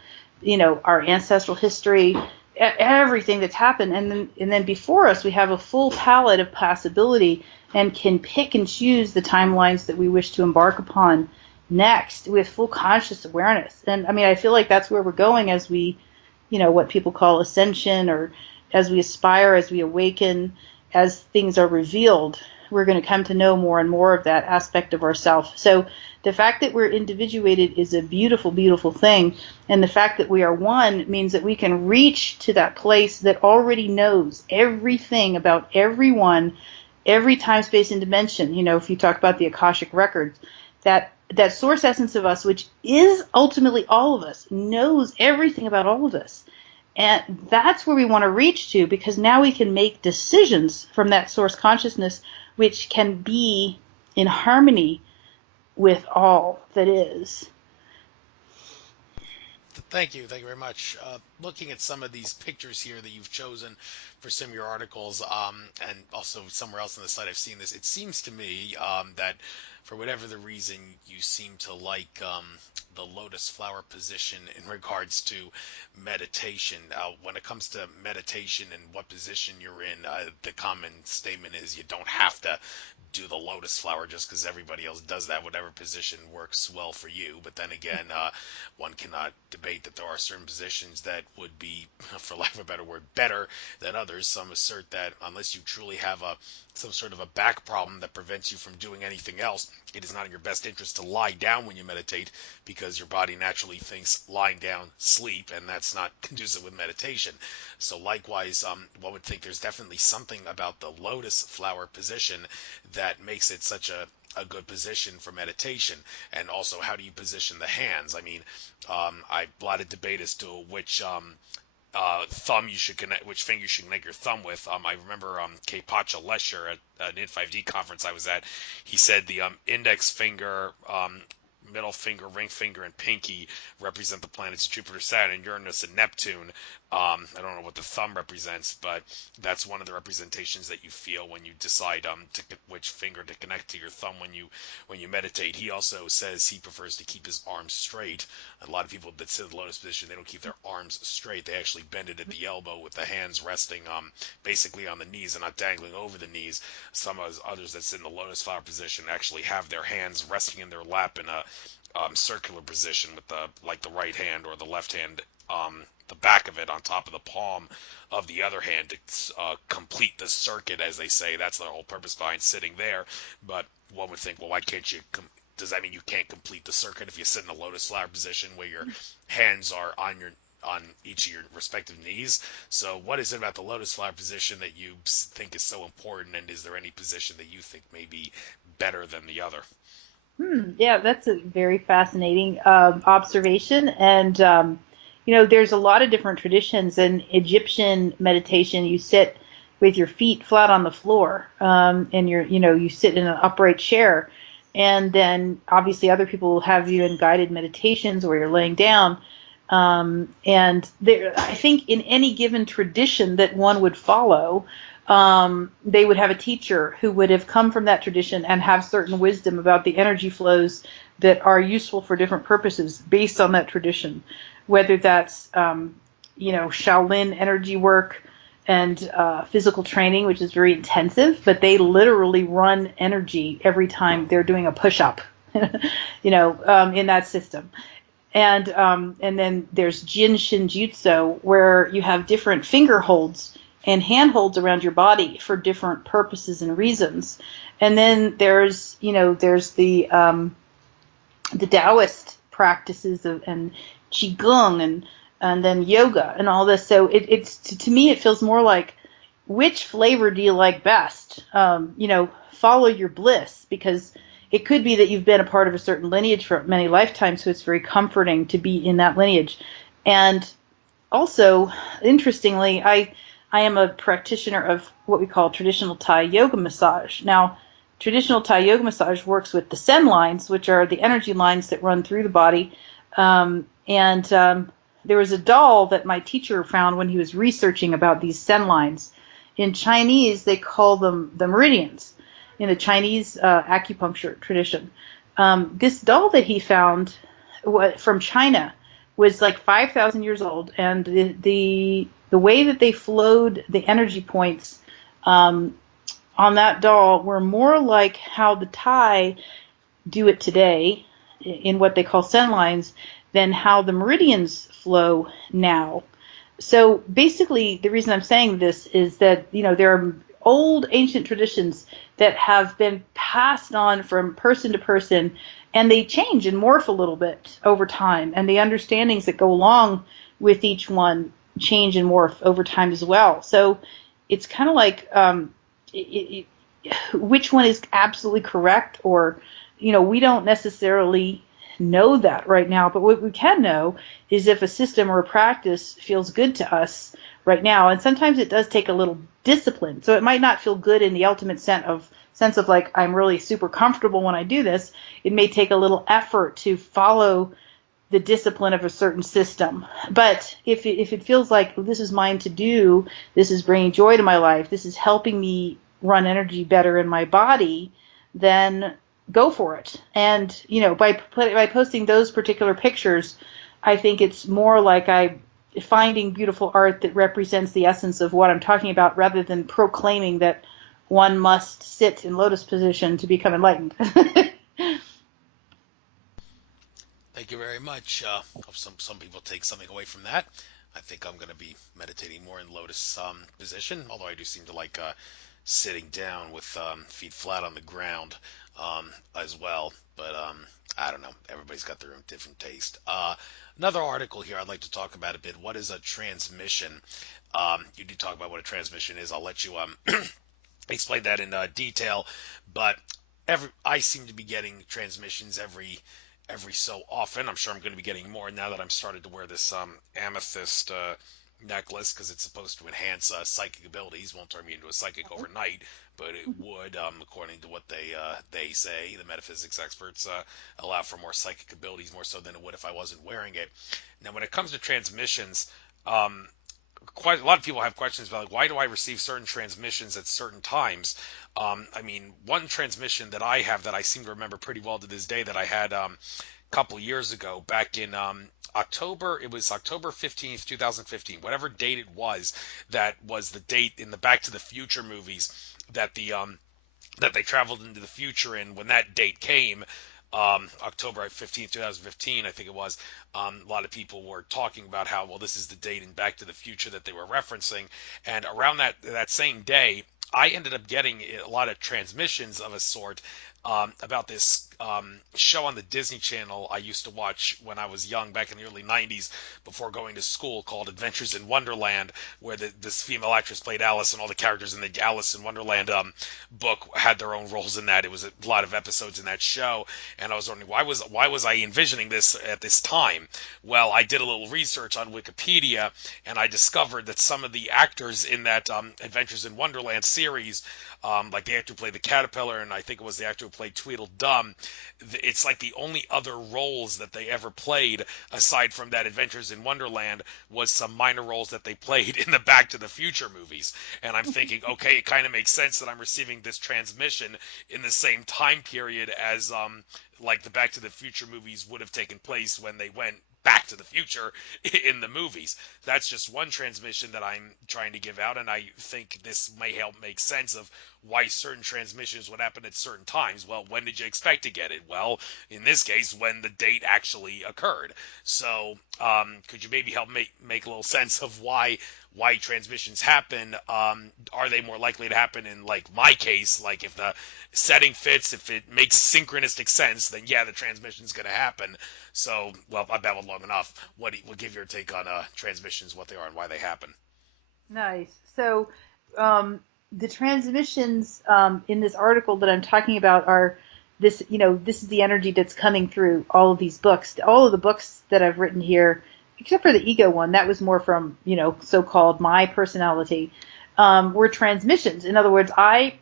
our ancestral history, everything that's happened. And then before us, we have a full palette of possibility and can pick and choose the timelines that we wish to embark upon next with full conscious awareness. And I feel like that's where we're going as we, what people call ascension, or as we aspire, as we awaken, as things are revealed. We're going to come to know more and more of that aspect of ourself. So the fact that we're individuated is a beautiful, beautiful thing. And the fact that we are one means that we can reach to that place that already knows everything about everyone, every time, space, and dimension. If you talk about the Akashic records, that source essence of us, which is ultimately all of us, knows everything about all of us. And that's where we want to reach to, because now we can make decisions from that source consciousness, which can be in harmony with all that is. Thank you very much. Looking at some of these pictures here that you've chosen for some of your articles, and also somewhere else on the site I've seen this, it seems to me that for whatever the reason, you seem to like the lotus flower position in regards to meditation. When it comes to meditation and what position you're in, the common statement is you don't have to do the lotus flower just because everybody else does that. Whatever position works well for you. But then again, one cannot debate that there are certain positions that would be, for lack of a better word, better than others. Some assert that unless you truly have some sort of a back problem that prevents you from doing anything else, it is not in your best interest to lie down when you meditate, because your body naturally thinks lying down, sleep, and that's not conducive with meditation. So likewise, one would think there's definitely something about the lotus flower position that makes it such a good position for meditation. And also, how do you position the hands? A lot of debate as to which thumb you should connect, which finger you should connect your thumb with. I remember K. Pacha Lesher at an Int5D conference I was at. He said the index finger middle finger, ring finger, and pinky represent the planets Jupiter, Saturn, Uranus, and Neptune. I don't know what the thumb represents, but that's one of the representations that you feel when you decide which finger to connect to your thumb when you meditate. He also says he prefers to keep his arms straight. A lot of people that sit in the lotus position, they don't keep their arms straight. They actually bend it at the elbow with the hands resting basically on the knees and not dangling over the knees. Some others that sit in the lotus flower position actually have their hands resting in their lap in a circular position with the right hand or the left hand, the back of it on top of the palm of the other hand to complete the circuit, as they say. That's the whole purpose behind sitting there. But one would think, well, why can't you? Does that mean you can't complete the circuit if you sit in the lotus flower position where your hands are on each of your respective knees? So what is it about the lotus flower position that you think is so important, and is there any position that you think may be better than the other? Yeah, that's a very fascinating observation. And, there's a lot of different traditions. In Egyptian meditation, you sit with your feet flat on the floor, and you sit in an upright chair. And then obviously other people will have you in guided meditations where you're laying down. And I think in any given tradition that one would follow, they would have a teacher who would have come from that tradition and have certain wisdom about the energy flows that are useful for different purposes based on that tradition, whether that's, Shaolin energy work and physical training, which is very intensive, but they literally run energy every time they're doing a push-up, in that system. And then there's Jin Shinjutsu, where you have different finger holds and hand holds around your body for different purposes and reasons. And then there's the Taoist practices and Qigong and then yoga and all this. So it's to me, it feels more like, which flavor do you like best? Follow your bliss, because it could be that you've been a part of a certain lineage for many lifetimes, so it's very comforting to be in that lineage. And also, interestingly, I am a practitioner of what we call traditional Thai yoga massage. Now, traditional Thai yoga massage works with the sen lines, which are the energy lines that run through the body. There was a doll that my teacher found when he was researching about these sen lines. In Chinese, they call them the meridians in the Chinese acupuncture tradition. This doll that he found from China was like 5,000 years old, and the way that they flowed the energy points on that doll were more like how the Thai do it today in what they call sen lines than how the meridians flow now. So basically, the reason I'm saying this is that, there are old ancient traditions that have been passed on from person to person, and they change and morph a little bit over time, and the understandings that go along with each one change and morph over time as well. So it's kind of like which one is absolutely correct, or we don't necessarily know that right now, but what we can know is if a system or a practice feels good to us right now. And sometimes it does take a little discipline, so it might not feel good in the ultimate sense of like, I'm really super comfortable when I do this. It may take a little effort to follow the discipline of a certain system. But if it feels like, this is mine to do, this is bringing joy to my life, this is helping me run energy better in my body, then go for it. And by posting those particular pictures, I think it's more like I'm finding beautiful art that represents the essence of what I'm talking about, rather than proclaiming that one must sit in lotus position to become enlightened. Thank you very much. Hope some people take something away from that. I think I'm going to be meditating more in lotus position, although I do seem to like sitting down with feet flat on the ground as well. But I don't know. Everybody's got their own different taste. Another article here I'd like to talk about a bit. What is a transmission? You do talk about what a transmission is. I'll let you explain that in detail. But I seem to be getting transmissions every so often. I'm sure I'm going to be getting more now that I'm started to wear this amethyst necklace because it's supposed to enhance psychic abilities. Won't turn me into a psychic overnight, but it would, according to what they say, the metaphysics experts, allow for more psychic abilities, more so than it would if I wasn't wearing it. Now, when it comes to transmissions, quite a lot of people have questions about, like, why do I receive certain transmissions at certain times? I mean, one transmission that I have that I seem to remember pretty well to this day that I had a couple years ago, back in October, it was October 15th, 2015, whatever date it was, that was the date in the Back to the Future movies that that they traveled into the future in. When that date came, October 15th, 2015, I think it was, a lot of people were talking about how, well, this is the date in Back to the Future that they were referencing. And around that same day, I ended up getting a lot of transmissions of a sort about this show on the Disney Channel I used to watch when I was young, back in the early 90s, before going to school, called Adventures in Wonderland, where this female actress played Alice, and all the characters in the Alice in Wonderland book had their own roles in that. It was a lot of episodes in that show, and I was wondering, why was I envisioning this at this time? Well, I did a little research on Wikipedia, and I discovered that some of the actors in that Adventures in Wonderland series, like the actor who played the caterpillar, and I think it was the actor who played Tweedledum, it's like the only other roles that they ever played, aside from that Adventures in Wonderland, was some minor roles that they played in the Back to the Future movies. And I'm thinking, okay, it kind of makes sense that I'm receiving this transmission in the same time period as like the Back to the Future movies would have taken place when they went Back to the Future in the movies. That's just one transmission that I'm trying to give out, and I think this may help make sense of why certain transmissions would happen at certain times. Well, when did you expect to get it? Well, in this case, when the date actually occurred. So, could you maybe help make a little sense of why transmissions happen? Are they more likely to happen in, like, my case, like if the setting fits, if it makes synchronistic sense, then yeah, the transmission's going to happen. So, well, I babbled long enough. What give your take on transmissions, what they are and why they happen? Nice. So, the transmissions in this article that I'm talking about are this, this is the energy that's coming through all of these books. All of the books that I've written here, except for the ego one, that was more from, so-called my personality, were transmissions. In other words, I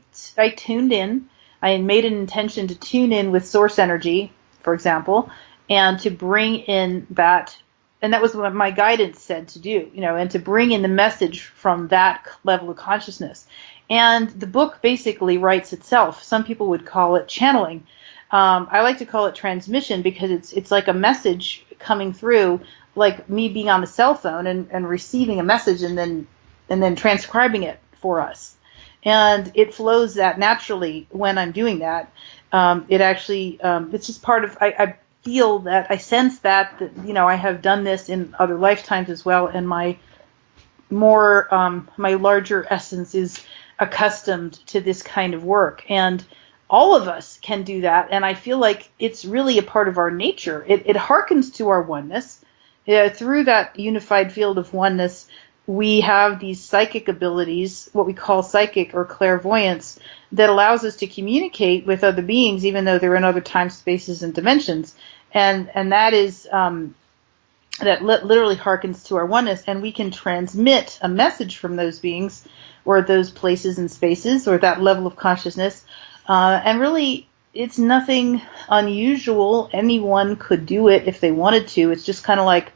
tuned in. I made an intention to tune in with source energy, for example, and to bring in that. And that was what my guidance said to do, and to bring in the message from that level of consciousness. And the book basically writes itself. Some people would call it channeling. I like to call it transmission because it's like a message coming through, like me being on the cell phone and receiving a message and then transcribing it for us. And it flows that naturally when I'm doing that. It actually, it's just part of, I feel that, I sense that, I have done this in other lifetimes as well, and my larger essence is accustomed to this kind of work. And all of us can do that, and I feel like it's really a part of our nature. It harkens to our oneness. Through that unified field of oneness, we have these psychic abilities, what we call psychic or clairvoyance, that allows us to communicate with other beings, even though they're in other time, spaces, and dimensions. And that is literally harkens to our oneness, and we can transmit a message from those beings or those places and spaces or that level of consciousness. And really, it's nothing unusual. Anyone could do it if they wanted to. It's just kind of like,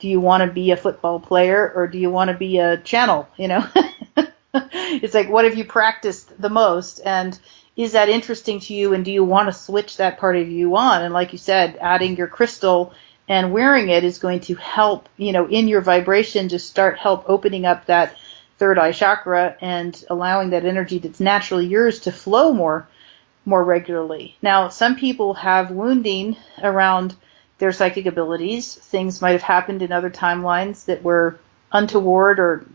do you want to be a football player or do you want to be a channel? It's like, what have you practiced the most? And is that interesting to you? And do you want to switch that part of you on? And like you said, adding your crystal and wearing it is going to help, in your vibration, just help opening up that third eye chakra and allowing that energy that's naturally yours to flow more regularly. Now, some people have wounding around their psychic abilities. Things might have happened in other timelines that were untoward or,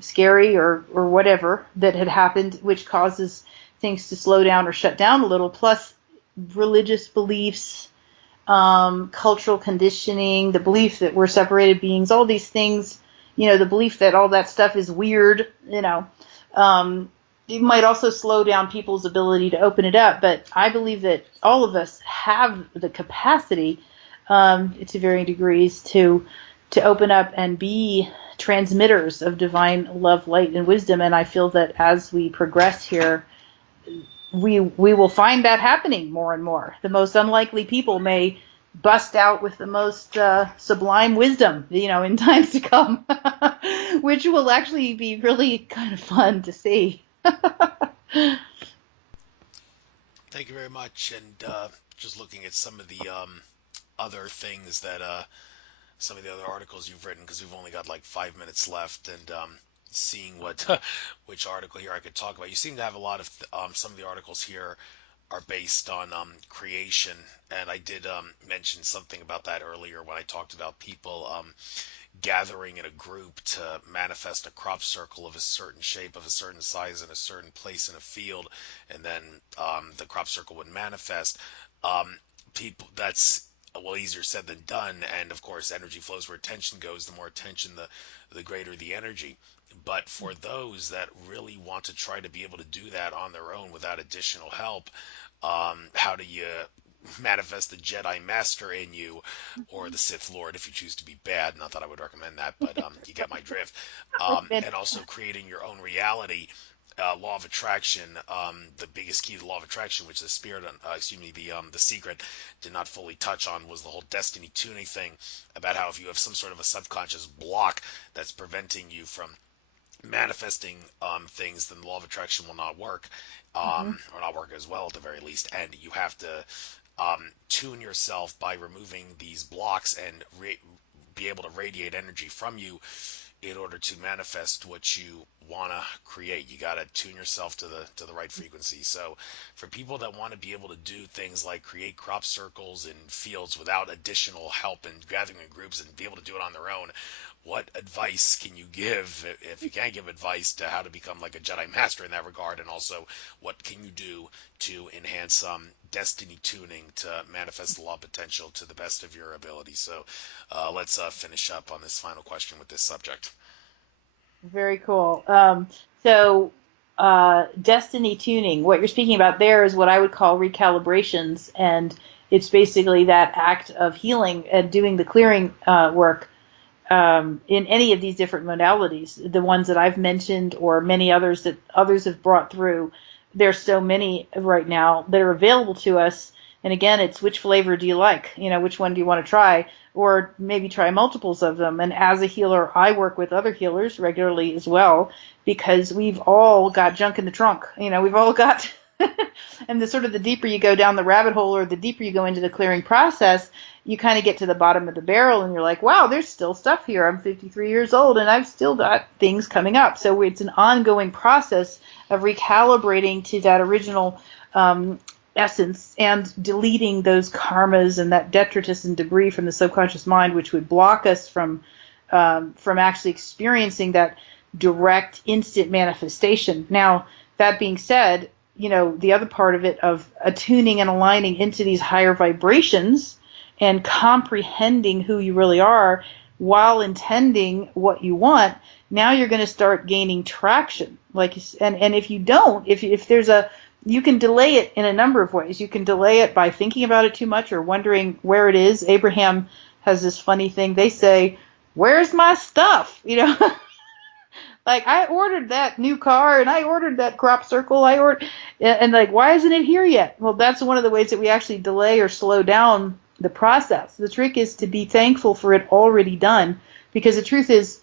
scary or whatever that had happened, which causes things to slow down or shut down a little, plus religious beliefs, cultural conditioning, the belief that we're separated beings, all these things, the belief that all that stuff is weird, it might also slow down people's ability to open it up. But I believe that all of us have the capacity, to varying degrees, to open up and be transmitters of divine love, light, and wisdom. And I feel that as we progress here, we will find that happening more and more. The most unlikely people may bust out with the most sublime wisdom, in times to come, which will actually be really kind of fun to see. Thank you very much. And just looking at some of the other things that some of the other articles you've written, because we've only got like 5 minutes left, and seeing which article here I could talk about. You seem to have a lot of some of the articles here are based on creation, and I did mention something about that earlier when I talked about people gathering in a group to manifest a crop circle of a certain shape, of a certain size, in a certain place in a field, and then the crop circle would manifest. People, that's easier said than done, and of course energy flows where attention goes. The more attention, the greater the energy. But for those that really want to try to be able to do that on their own without additional help, how do you manifest the Jedi Master in you, or the Sith Lord if you choose to be bad? Not that I would recommend that, but you get my drift. And also creating your own reality. Law of attraction, the biggest key to the law of attraction, which the spirit, the secret did not fully touch on, was the whole destiny tuning thing, about how if you have some sort of a subconscious block that's preventing you from manifesting things, then the law of attraction will not work, or not work as well at the very least. And you have to tune yourself by removing these blocks and be able to radiate energy from you in order to manifest what you want to create. You got to tune yourself to the right frequency. So for people that want to be able to do things like create crop circles in fields without additional help and gathering in groups and be able to do it on their own, what advice can you give, if you can't give advice, to how to become like a Jedi Master in that regard? And also, what can you do to enhance destiny tuning to manifest the law of potential to the best of your ability? So let's finish up on this final question with this subject. Very cool. So destiny tuning, what you're speaking about there is what I would call recalibrations, and it's basically that act of healing and doing the clearing work in any of these different modalities, the ones that I've mentioned or many others that others have brought through. There's so many right now that are available to us. And again, it's which flavor do you like? Which one do you want to try? Or maybe try multiples of them. And as a healer, I work with other healers regularly as well, because we've all got junk in the trunk. We've all got, and the deeper you go down the rabbit hole, or the deeper you go into the clearing process, you kind of get to the bottom of the barrel and you're like, wow, there's still stuff here. I'm 53 years old and I've still got things coming up. So it's an ongoing process of recalibrating to that original essence and deleting those karmas and that detritus and debris from the subconscious mind, which would block us from actually experiencing that direct, instant manifestation. Now, that being said, the other part of it, of attuning and aligning into these higher vibrations and comprehending who you really are while intending what you want, now you're going to start gaining traction. And if you don't, if there's you can delay it in a number of ways. You can delay it by thinking about it too much or wondering where it is. Abraham has this funny thing. They say, where's my stuff? Like, I ordered that new car and I ordered that crop circle. And why isn't it here yet? Well, that's one of the ways that we actually delay or slow down the process. The trick is to be thankful for it already done, because the truth is,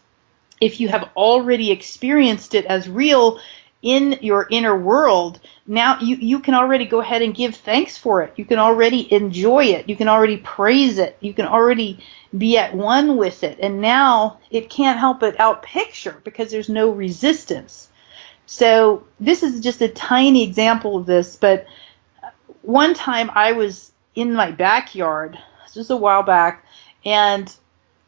if you have already experienced it as real in your inner world, now you can already go ahead and give thanks for it. You can already enjoy it. You can already praise it. You can already be at one with it. And now it can't help but outpicture, because there's no resistance. So this is just a tiny example of this. But one time I was in my backyard, just a while back, and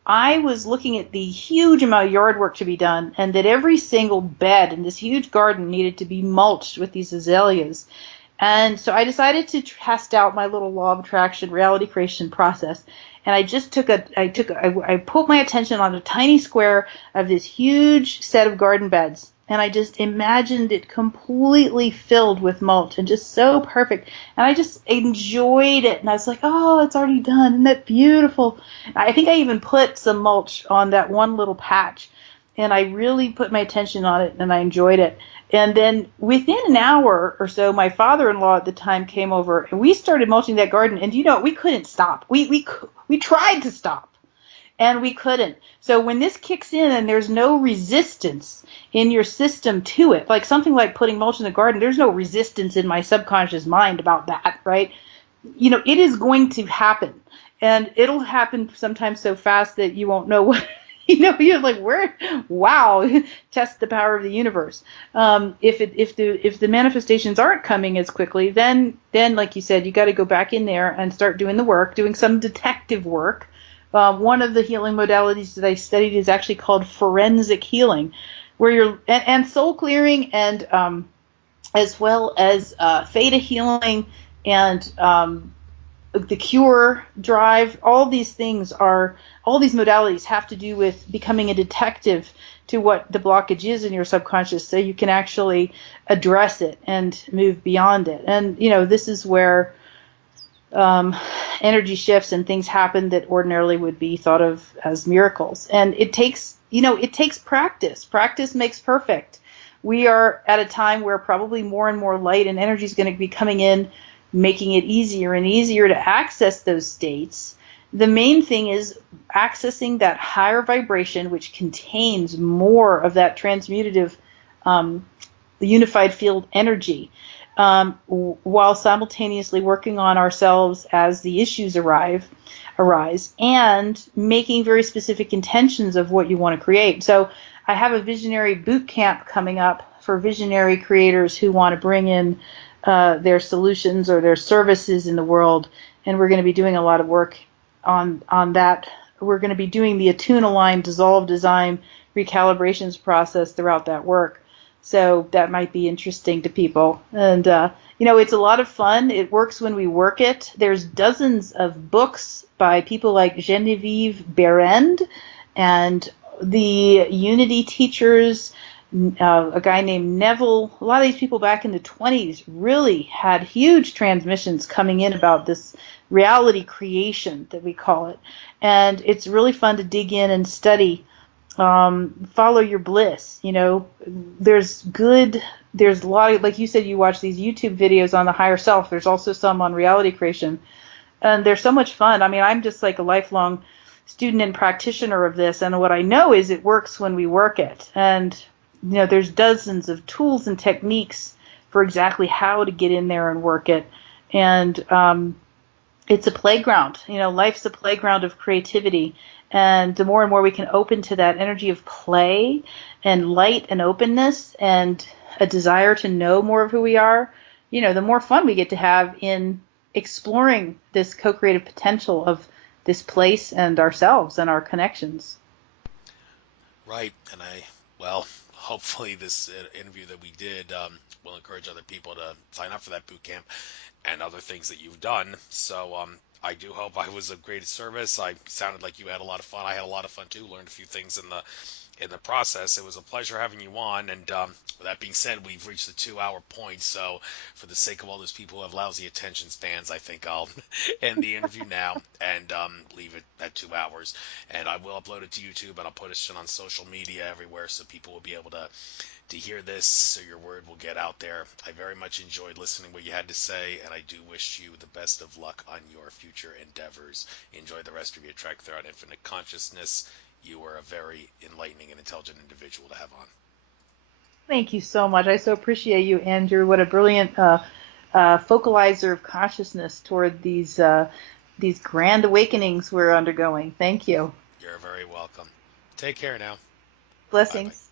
I was looking at the huge amount of yard work to be done, and that every single bed in this huge garden needed to be mulched with these azaleas. And so I decided to test out my little law of attraction reality creation process. And I just I put my attention on a tiny square of this huge set of garden beds. And I just imagined it completely filled with mulch and just so perfect. And I just enjoyed it. And I was like, oh, it's already done. Isn't that beautiful? I think I even put some mulch on that one little patch. and I really put my attention on it, and I enjoyed it. And then within an hour or so, my father-in-law at the time came over, and we started mulching that garden. And we couldn't stop. We tried to stop, and we couldn't. So when this kicks in and there's no resistance in your system to it, like something like putting mulch in the garden, there's no resistance in my subconscious mind about that, right? It is going to happen, and it'll happen sometimes so fast that you won't know what. You're like, where? Wow! Test the power of the universe. If the manifestations aren't coming as quickly, then like you said, you got to go back in there and start doing the work, doing some detective work. One of the healing modalities that I studied is actually called forensic healing, where you're and soul clearing, and as well as theta healing and the cure drive. All these modalities have to do with becoming a detective to what the blockage is in your subconscious, so you can actually address it and move beyond it. And this is where energy shifts and things happen that ordinarily would be thought of as miracles. And it takes practice. Practice makes perfect. We are at a time where probably more and more light and energy is going to be coming in, making it easier and easier to access those states. The main thing is accessing that higher vibration, which contains more of that transmutative, unified field energy, while simultaneously working on ourselves as the issues arise, and making very specific intentions of what you want to create. So I have a visionary boot camp coming up for visionary creators who want to bring in their solutions or their services in the world, and we're going to be doing a lot of work on that. We're going to be doing the attune, align, dissolve, design, recalibrations process throughout that work. So that might be interesting to people. And, it's a lot of fun. It works when we work it. There's dozens of books by people like Genevieve Berend and the Unity teachers, a guy named Neville. A lot of these people back in the 20s really had huge transmissions coming in about this reality creation that we call it. And it's really fun to dig in and study. Follow your bliss. There's a lot of, like you said, you watch these YouTube videos on the higher self. There's also some on reality creation, and they're so much fun. I mean, I'm just like a lifelong student and practitioner of this, and what I know is it works when we work it. And there's dozens of tools and techniques for exactly how to get in there and work it. And it's a playground. Life's a playground of creativity. And the more and more we can open to that energy of play and light and openness and a desire to know more of who we are, the more fun we get to have in exploring this co-creative potential of this place and ourselves and our connections. Right. And hopefully this interview that we did will encourage other people to sign up for that boot camp and other things that you've done. So I do hope I was of great service. I sounded like you had a lot of fun. I had a lot of fun too. Learned a few things in the process. It was a pleasure having you on. And with that being said, we've reached the 2-hour point. So for the sake of all those people who have lousy attention spans, I think I'll end the interview now and leave it at 2 hours. And I will upload it to YouTube, and I'll put it on social media everywhere so people will be able to hear this, so your word will get out there. I very much enjoyed listening to what you had to say, and I do wish you the best of luck on your future endeavors. Enjoy the rest of your trek throughout infinite consciousness. You are a very enlightening and intelligent individual to have on. Thank you so much. I so appreciate you, Andrew. What a brilliant focalizer of consciousness toward these grand awakenings we're undergoing. Thank you. You're very welcome. Take care now. Blessings. Bye-bye.